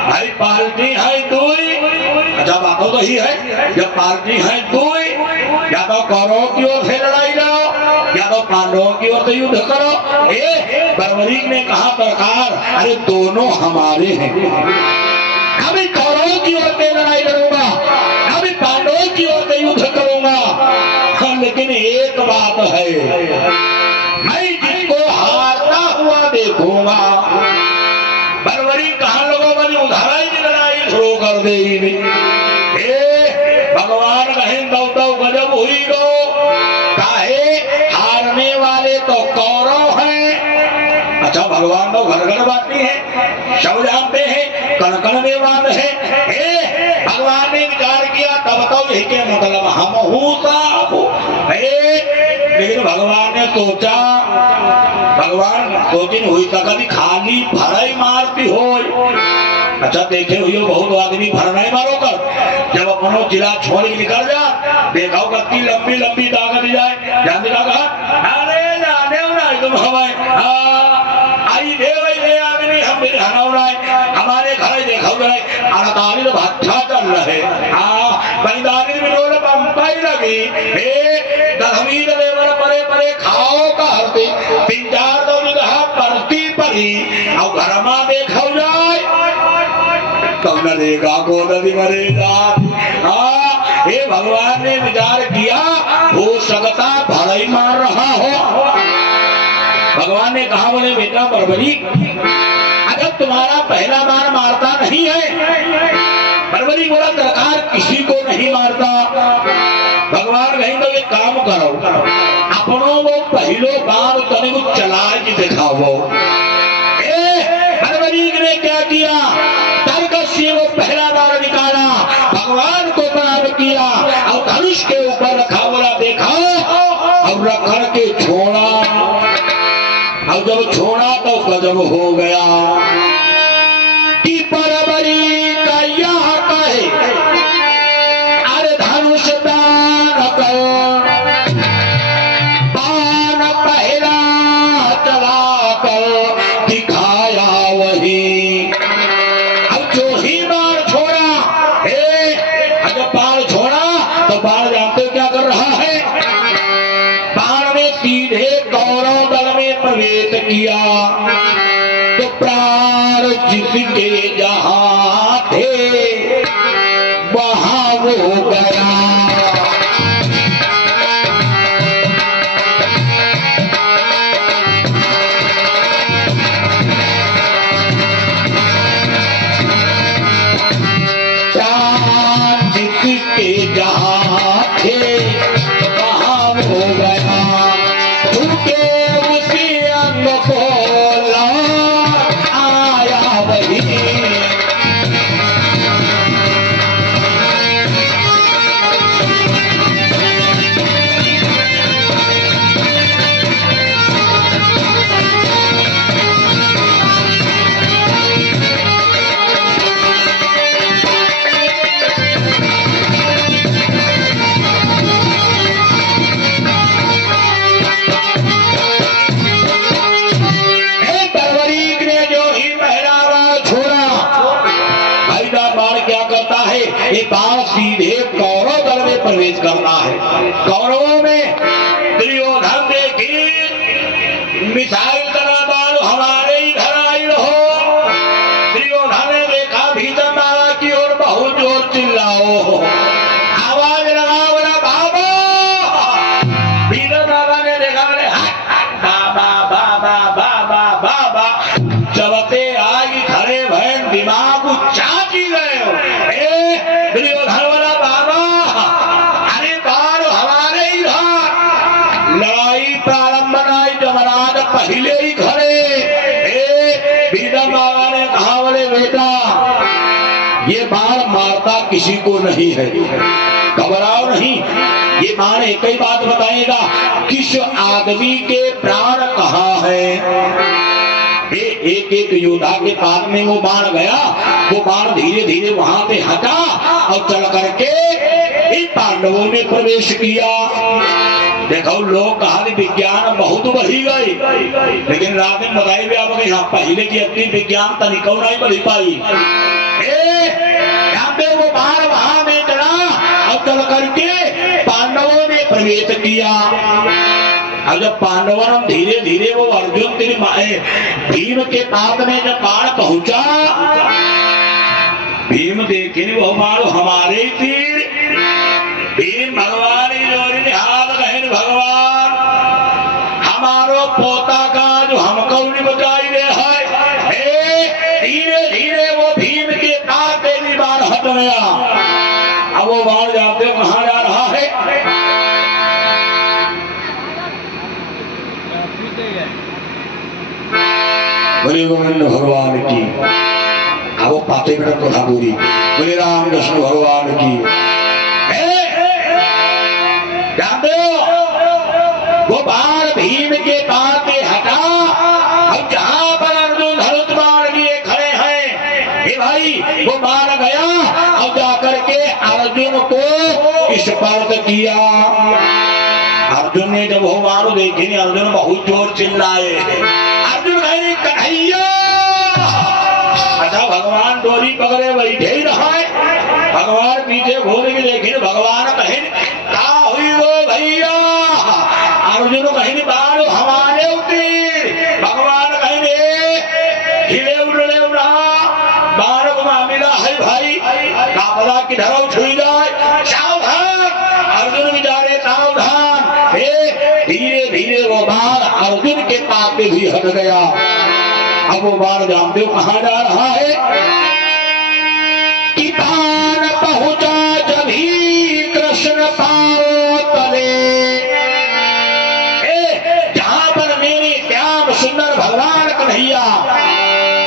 भाई पार्टी है दुई, अच्छा बातों तो ही है, जब पार्टी है दुई, या तो कौरव की ओर से लड़ाई लड़ो या तो पांडवों की ओर से युद्ध करो। परवरीक ने कहा सरकार अरे दोनों हमारे हैं, कभी कौरव की ओर से लड़ाई लड़ूंगा, कभी पांडवों की ओर से युद्ध करूंगा। हाँ, लेकिन एक बात है, मैं जिसको हारता हुआ देखूंगा। परवरी कहा लोगों बनी उधाराई की लड़ाई शुरू कर देगी। भगवान कहें दो गजब हुई गो, काहे हारने वाले तो कौरव हैं। अच्छा भगवान तो घर घर बाती है, सब जानते हैं, कण कण में बात है। भगवान ने विचार किया तब तो यही के मतलब हम लेकिन भगवान ने सोचा, भगवान सोचिन हुई तक कभी खाली भराई मारती हो। अच्छा देखे हुए बहुत आदमी भरना ही मारो कर, जब अपनों जिला छोड़ के निकल जा देखो कत्ती लंबी लंबी दागत जाए जान दिखा कहा अरे जाने ना तुम हमें आई दे वही दे आदमी हम भी रहना उड़ाए हमारे घर देखो गए अड़तालीस भाषा चल रहे। हाँ पैंतालीस मिनट पंपाई लगी, दसवीं लेवल परे परे खाओ का हरती तीन चार तो निगाह पड़ती पड़ी और घर में देखो जाए तब नरेगा गोदी मरेगा। हाँ ये भगवान ने विचार किया हो सकता भड़ई मार रहा हो। भगवान ने कहा बोले बेटा परवरी अगर तुम्हारा पहला बार मारता नहीं है। परवरी बोला सरकार किसी को नहीं मारता। भगवान कहीं तो एक काम करो अपनों वो पहलो बार तने को चला के दिखाओ। परवरी ने क्या किया, तरकशी वो पहला बार निकाला, भगवान को प्रणाम किया और धनुष के ऊपर रखा बोला देखा और रख करके छोड़ा और जब छोड़ा तो गजब हो गया कि परवरी का यह कहे अरे धनुष दान करो, बाण पहला चला कर दिखाया वही। अब जो ही बाण छोड़ा जब बाण छोड़ा तो बाण जानते क्या कर रहा है, बाण ने सीधे कौरव दल में प्रवेश किया तो प्राण जिसके जहां थे वहां वो गया। प्राण जिसके जहां थे वहां वो गया, झुके उसी अंग को आया वही। ये बाण सीधे कौरव दल में प्रवेश करना है। कौरवों में दुर्योधन देखी मिसाइल तना बाण हमारे इधर आई हो। दुर्योधन ने देखा भीतर मारा की ओर बहुत जोर चिल्लाओ, आवाज लगाओ ना बाबा। भीतर बाबा ने देखा बाबा बाबा बाबा बाबा चबते आगे खड़े भैन दिमाग चाची गए। दुर्योधन वाला बाबा अरे बाण हमारे ही था। लड़ाई प्रारंभ बनाई जमराज पहले ही खड़े। भीतर बाबा ने कहा बोले बेटा ये बाण मारता किसी को नहीं है, घबराओ नहीं। ये बाण एक ही बात बताएगा, किस आदमी के प्राण कहाँ है। एक एक योद्धा के पास में वो बाण गया, वो बाण धीरे धीरे वहां से हटा और चल करके इन पांडवों में प्रवेश किया। देखो लोग कहा विज्ञान बहुत बढ़ी गई, लेकिन रात में बताई भी आप यहाँ पहले की अपनी विज्ञान तनिको नहीं बढ़ी पाई। यहाँ पे वो बाण वहां में चला और चल करके पांडवों में प्रवेश किया। अब जब पांडवों धीरे धीरे वो अर्जुन भीम के पास में जब बाण पहुंचा, भीम देखे वो बाण हमारे तीर। भीम भगवान हाथ कहन भगवान हमारो पोता का जो हमको नहीं बचाई दे है। धीरे धीरे वो भीम के पास भी बाण हट गया। अब वो बाण जाते हो कहाँ जा रहा है। बोले गोविंद भगवान की। अब वो पाते मिनट को था पूरी। बोले राम कृष्ण भगवान की। जानते हो वो बाण भीम के पास में हटा। अब जहां पर अर्जुन धनुष बाण लिए खड़े हैं, हे भाई वो बाण गया और जाकर के अर्जुन को स्पर्श किया। अर्जुन ने जब वो बाण देखे, अर्जुन बहुत जोर चिल्लाए। अर्जुन कहे कन्हैया। अच्छा भगवान डोरी पकड़े बैठे ही रहा है। भगवान पीछे घूम के देखे, भगवान कहे क्या हुई वो भैया। अर्जुन कहे बाण हमारे उतीर। भगवान कहे हिले उड़े उड़ा बाण को मिला है भाई, का पता किधर छुई जाए। सावधान अर्जुन बेचारे सावधान। धीरे धीरे वो बाण अर्जुन के पास में भी हट गया। अब वो बाण जानते हो कहाँ जा रहा है। कि बाण पहुंचा जब ही कृष्ण पाओ तले। जहां पर मेरे श्याम सुंदर भगवान कन्हैया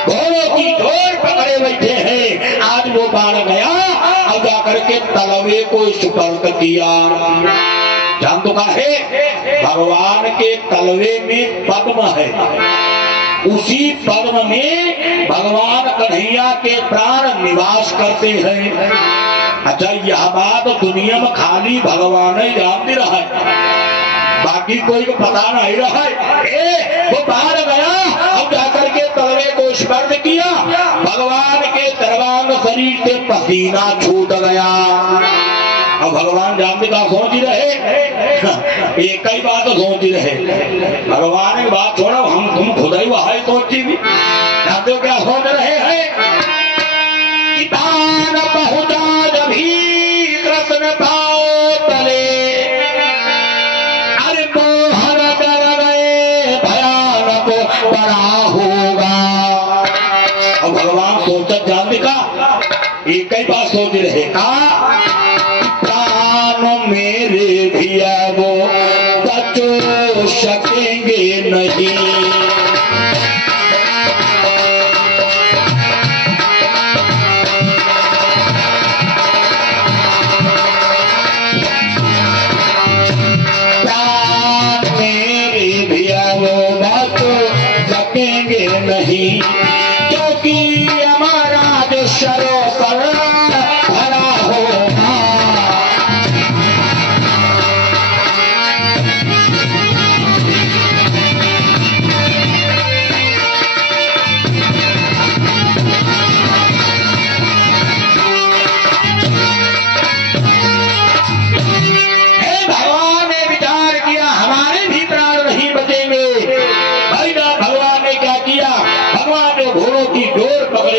घोड़ों की डोर पकड़े बैठे हैं, आज वो बाण गया और जाकर के तलवे को स्पर्श किया। जान तो कहा है भगवान के तलवे में पद्म है, उसी पद्म में भगवान कन्हैया के प्राण निवास करते हैं। अच्छा यह बात दुनिया में खाली भगवान ही जानते रहा है, बाकी कोई को पता नहीं रहा है। वो बाहर गया अब जाकर के तलवे को स्पर्श किया, भगवान के सर्वांग शरीर से पसीना छूट गया। अब भगवान जानते का सोच ही रहे, एक ही बात सोच ही रहे। भगवान की बात छोड़ो, हम तुम खुद ही वहां सोची भी जानते हो क्या सोच रहे हैं। कि बाण पहुंचा जब ही कृष्ण पाओ तले। अरे मोहन डर गए भयानक बड़ा होगा। और भगवान सोचत जानते का एक ही बात सोच रहे का मेरे भी वो बच सकेंगे नहीं। मेरे भी वो बच सकेंगे नहीं, क्योंकि हमारा जो सरोवर भरा होगा।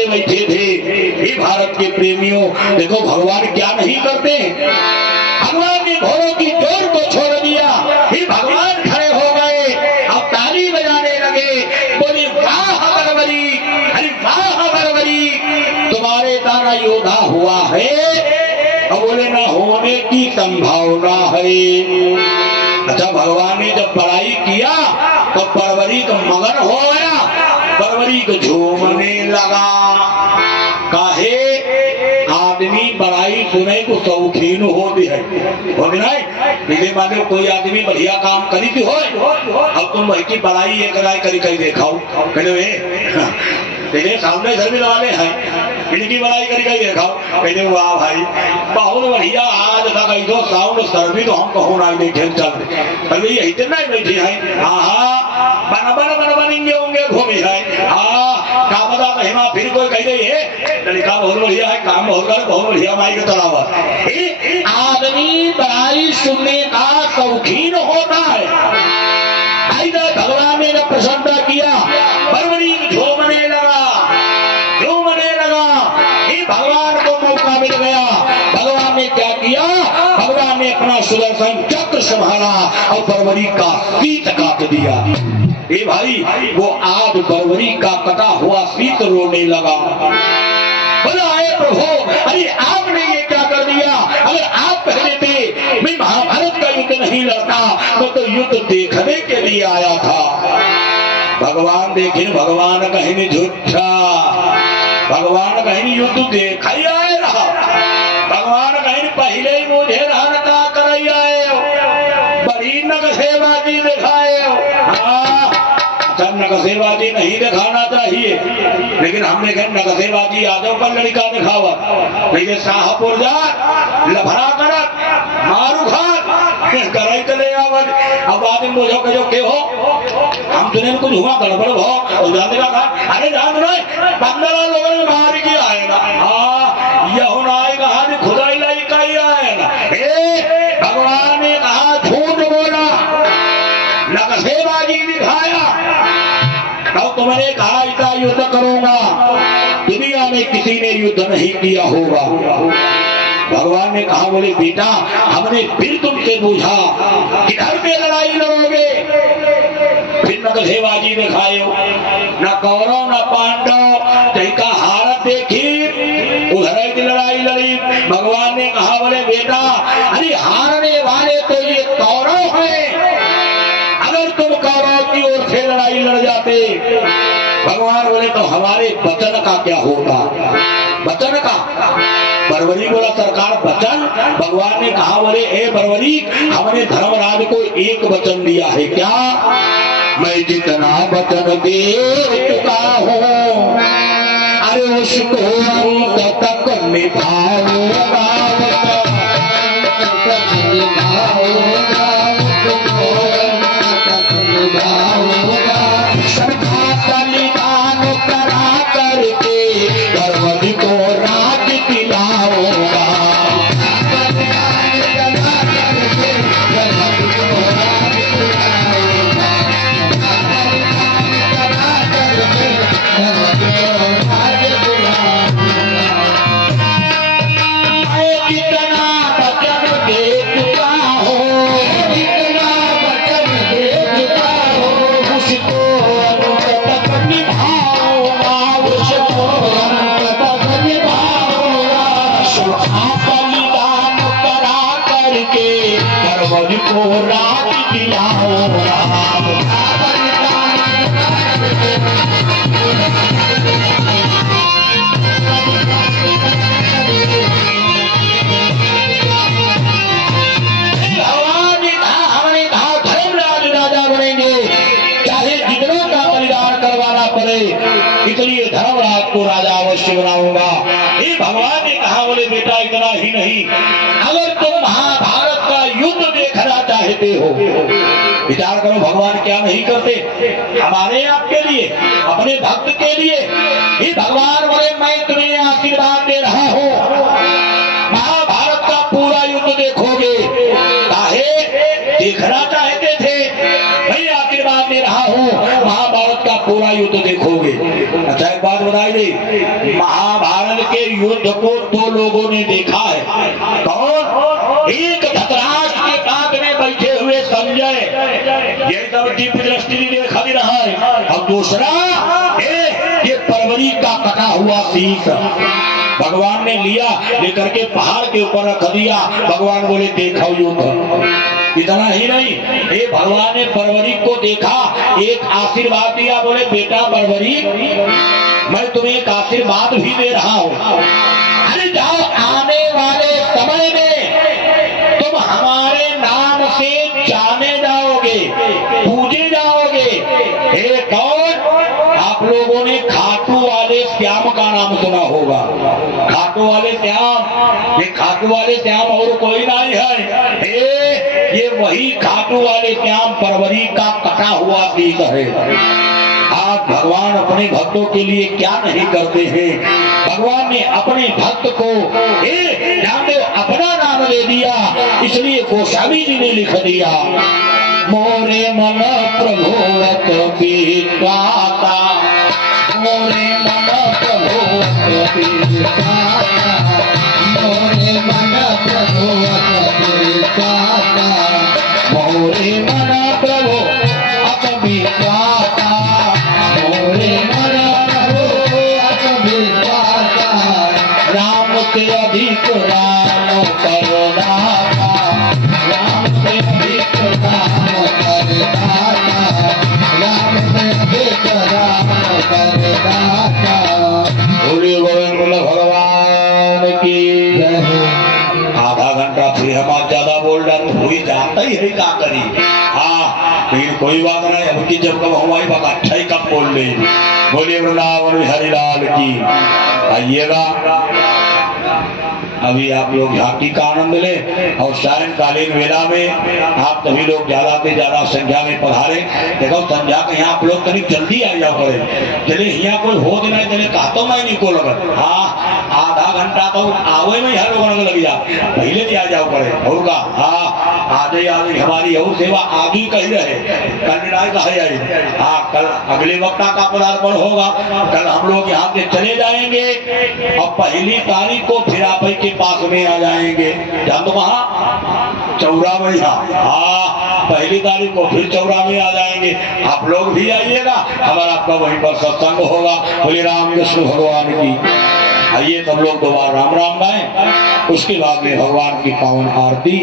बैठे थे। हे भारत के प्रेमियों, देखो भगवान क्या नहीं करते। भगवान ने घोड़ों की डोर को छोड़ दिया, हे भगवान खड़े हो गए, अब ताली बजाने लगे, बोले वाह बरबरी, अरे वाह बरबरी, तुम्हारे दाना योद्धा हुआ है। अब बोले ना होने की संभावना है। अच्छा भगवान ने जब पढ़ाई किया तो परवरी का मगन हो गया, परवरी को झूमने लगा। काहे आदमी बड़ाई सुने को शौकीन होती है, हो नहीं मान लो कोई आदमी बढ़िया काम करी थी हो, अब तुम की बड़ाई एक राय करी कहीं देखाओ, कहते तेरे सामने घर भी वाले हैं, इनकी बड़ाई करी कहीं देखाओ, कहते वाह भाई बहुत बढ़िया, आज तक ऐसा साउंड सर भी तो हम कहूँ ना देखे चल अरे ये इतना ही बैठी है, हाँ बन बन बन बनेंगे होंगे घूमी है, हाँ का बता महिमा फिर कोई कह दे ये लड़का बहुत बढ़िया है, काम बहुत बढ़िया माई का तलावा। आदमी बड़ाई सुनने का शौकीन होता है। भगवान ने जब प्रशंसा किया परवरी झूमने लगा, भगवान को मौका मिल गया। भगवान ने क्या किया, भगवान ने अपना सुदर्शन चक्र संभाला और परवरी का शीत काट दिया। ए भाई वो आज परवरी का कटा हुआ शीत रोने लगा, बोला हे प्रभु अरे आपने ये क्या कर दिया, अगर आप पहले थे मैं महाभारत का युद्ध नहीं लड़ता, तो युद्ध देखने के लिए आया था। भगवान देखे, भगवान कहीं झूठा, भगवान कहीं युद्ध देखा ही आए रहा, भगवान कहीं पहले ही मुझे रहन का कर आए, बड़ी नकसेबाजी दिखाए। नकसेबाजी नहीं दिखाना चाहिए, लेकिन हमने कहा नकसेबाजी यादव पर लड़का दिखावा, लेकिन शाहपुर जा लफड़ा करत मारू खात करे चले आवत। अब आदमी बोझो के जो के हो हम तुने कुछ हुआ गड़बड़ हो और जान का अरे जान रहे 15 लोगों ने मार के आएगा, हाँ यह होना आएगा हाथ खुदा लाई का ही आएगा। भगवान ने कहा झूठ बोला, नकसेबाजी दिखाया, तो तुमने कहा इतना युद्ध करूंगा, दुनिया में किसी ने युद्ध नहीं किया होगा। भगवान ने कहा बोले बेटा हमने फिर तुमसे पूछा किधर पे लड़ाई लड़ोगे, फिर नकसेबाजी दिखाए, न कौरव न पांडव कहीं का हारत देखी, उधर की लड़ाई लड़ी। भगवान ने कहा बोले बेटा अरे हारने वाले तो ये कौरव हैं, अगर तुम कौरव की ओर से लड़ाई लड़ जाते, भगवान बोले तो हमारे वचन का क्या होगा, वचन का। बरवरी बोला सरकार वचन, भगवान ने कहा बोले ए बरवरी हमने धर्मराज को एक वचन दिया है, क्या मैं जितना वचन दे चुका हूँ अरे उसको तक निभाऊंगा, को रात दिलाऊंगा। इसलिए धर्मराज को राजा अवश्य बनाऊंगा। ये भगवान ने कहा बोले बेटा इतना ही नहीं, अगर तुम महाभारत का युद्ध देखना चाहते हो, विचार करो भगवान क्या नहीं करते हमारे आपके लिए, अपने भक्त के लिए। ये भगवान बोले मैं तुम्हें आशीर्वाद दे रहा हूँ, महाभारत का पूरा युद्ध देखोगे, काहे देखना चाहते थे, मैं आशीर्वाद दे रहा हूँ महाभारत का पूरा युद्ध देखोगे। अच्छा एक बात बताई दे, महाभारत के युद्ध को दो लोगों ने देखा है, कौन? एक धृतराष्ट्र के पास में बैठे हुए संजय, ये सब दिव्य दृष्टि देखा भी रहा है, और दूसरा ये परवरी का कटा हुआ शीश भगवान ने लिया, लेकर के पहाड़ के ऊपर रख दिया। भगवान बोले देखो युद्ध। इतना ही नहीं, ये भगवान ने परवरी को देखा, एक आशीर्वाद दिया, बोले बेटा परवरी मैं तुम्हें एक आशीर्वाद भी दे रहा हूँ। अरे जाओ आने वाले समय में तुम हमारे नाम से जाने जाओगे, पूजे जाओगे। हे कौन? आप लोगों ने खाटू वाले श्याम का नाम सुना होगा। खाटू वाले श्याम, ये खाटू वाले श्याम और कोई नहीं है, ये वही खाटू वाले श्याम परवरी का कटा हुआ सीख है। आप भगवान अपने भक्तों के लिए क्या नहीं करते हैं। भगवान ने अपने भक्त को रामदेव अपना नाम दे दिया, इसलिए गोस्वामी जी ने लिख दिया, मोरे मन प्रभुवत विश्वासा, मोरे मन प्रभुवत विश्वासा, मोरे मन प्रभुवत विश्वासा, मोरे मन प्रभु अत विश्वासा, मोरे मन प्रभु अत विश्वासा, राम के अधिक राम करुणाता, राम के अधिक राम करदाता, राम के अधिक राम करदाता। बोले गोविंद भगवान की जय। आधा घंटा फिर हम ज्यादा बोल रहे तो हो ही जाता ही है, क्या करी। हाँ फिर कोई बात नहीं, अब की जब कब हमारी बात अच्छा ही कब बोल ले। बोले वृंदावन हरिलाल की। आइएगा अभी आप लोग झांकी का आनंद ले और सायंकालीन वेला में आप सभी लोग ज्यादा से ज्यादा संख्या में पधारे। देखो संध्या के यहाँ आप लोग कहीं जल्दी आ जाओ करे, चले यहाँ कोई हो देना चले कहता मैं नहीं को लगन। हाँ आधा घंटा तो आवे में हर लोगों लग जा, पहले भी आ जाओ करे होगा। हाँ आधे आधे हमारी और सेवा आगे कही रहे, कल निराय का है। हाँ कल अगले वक्ता का पदार्पण होगा, कल हम लोग यहाँ से चले जाएंगे और पहली तारीख को फिर आप के पास में आ जाएंगे। जान तो वहाँ चौरा में, हाँ पहली तारीख को फिर चौरा में आ जाएंगे। आप लोग भी आइएगा, हमारा आपका वहीं पर सत्संग होगा। बोले राम कृष्ण भगवान की। आइए सब लोग दोबारा राम राम गाएं, उसके बाद में भगवान की पावन आरती।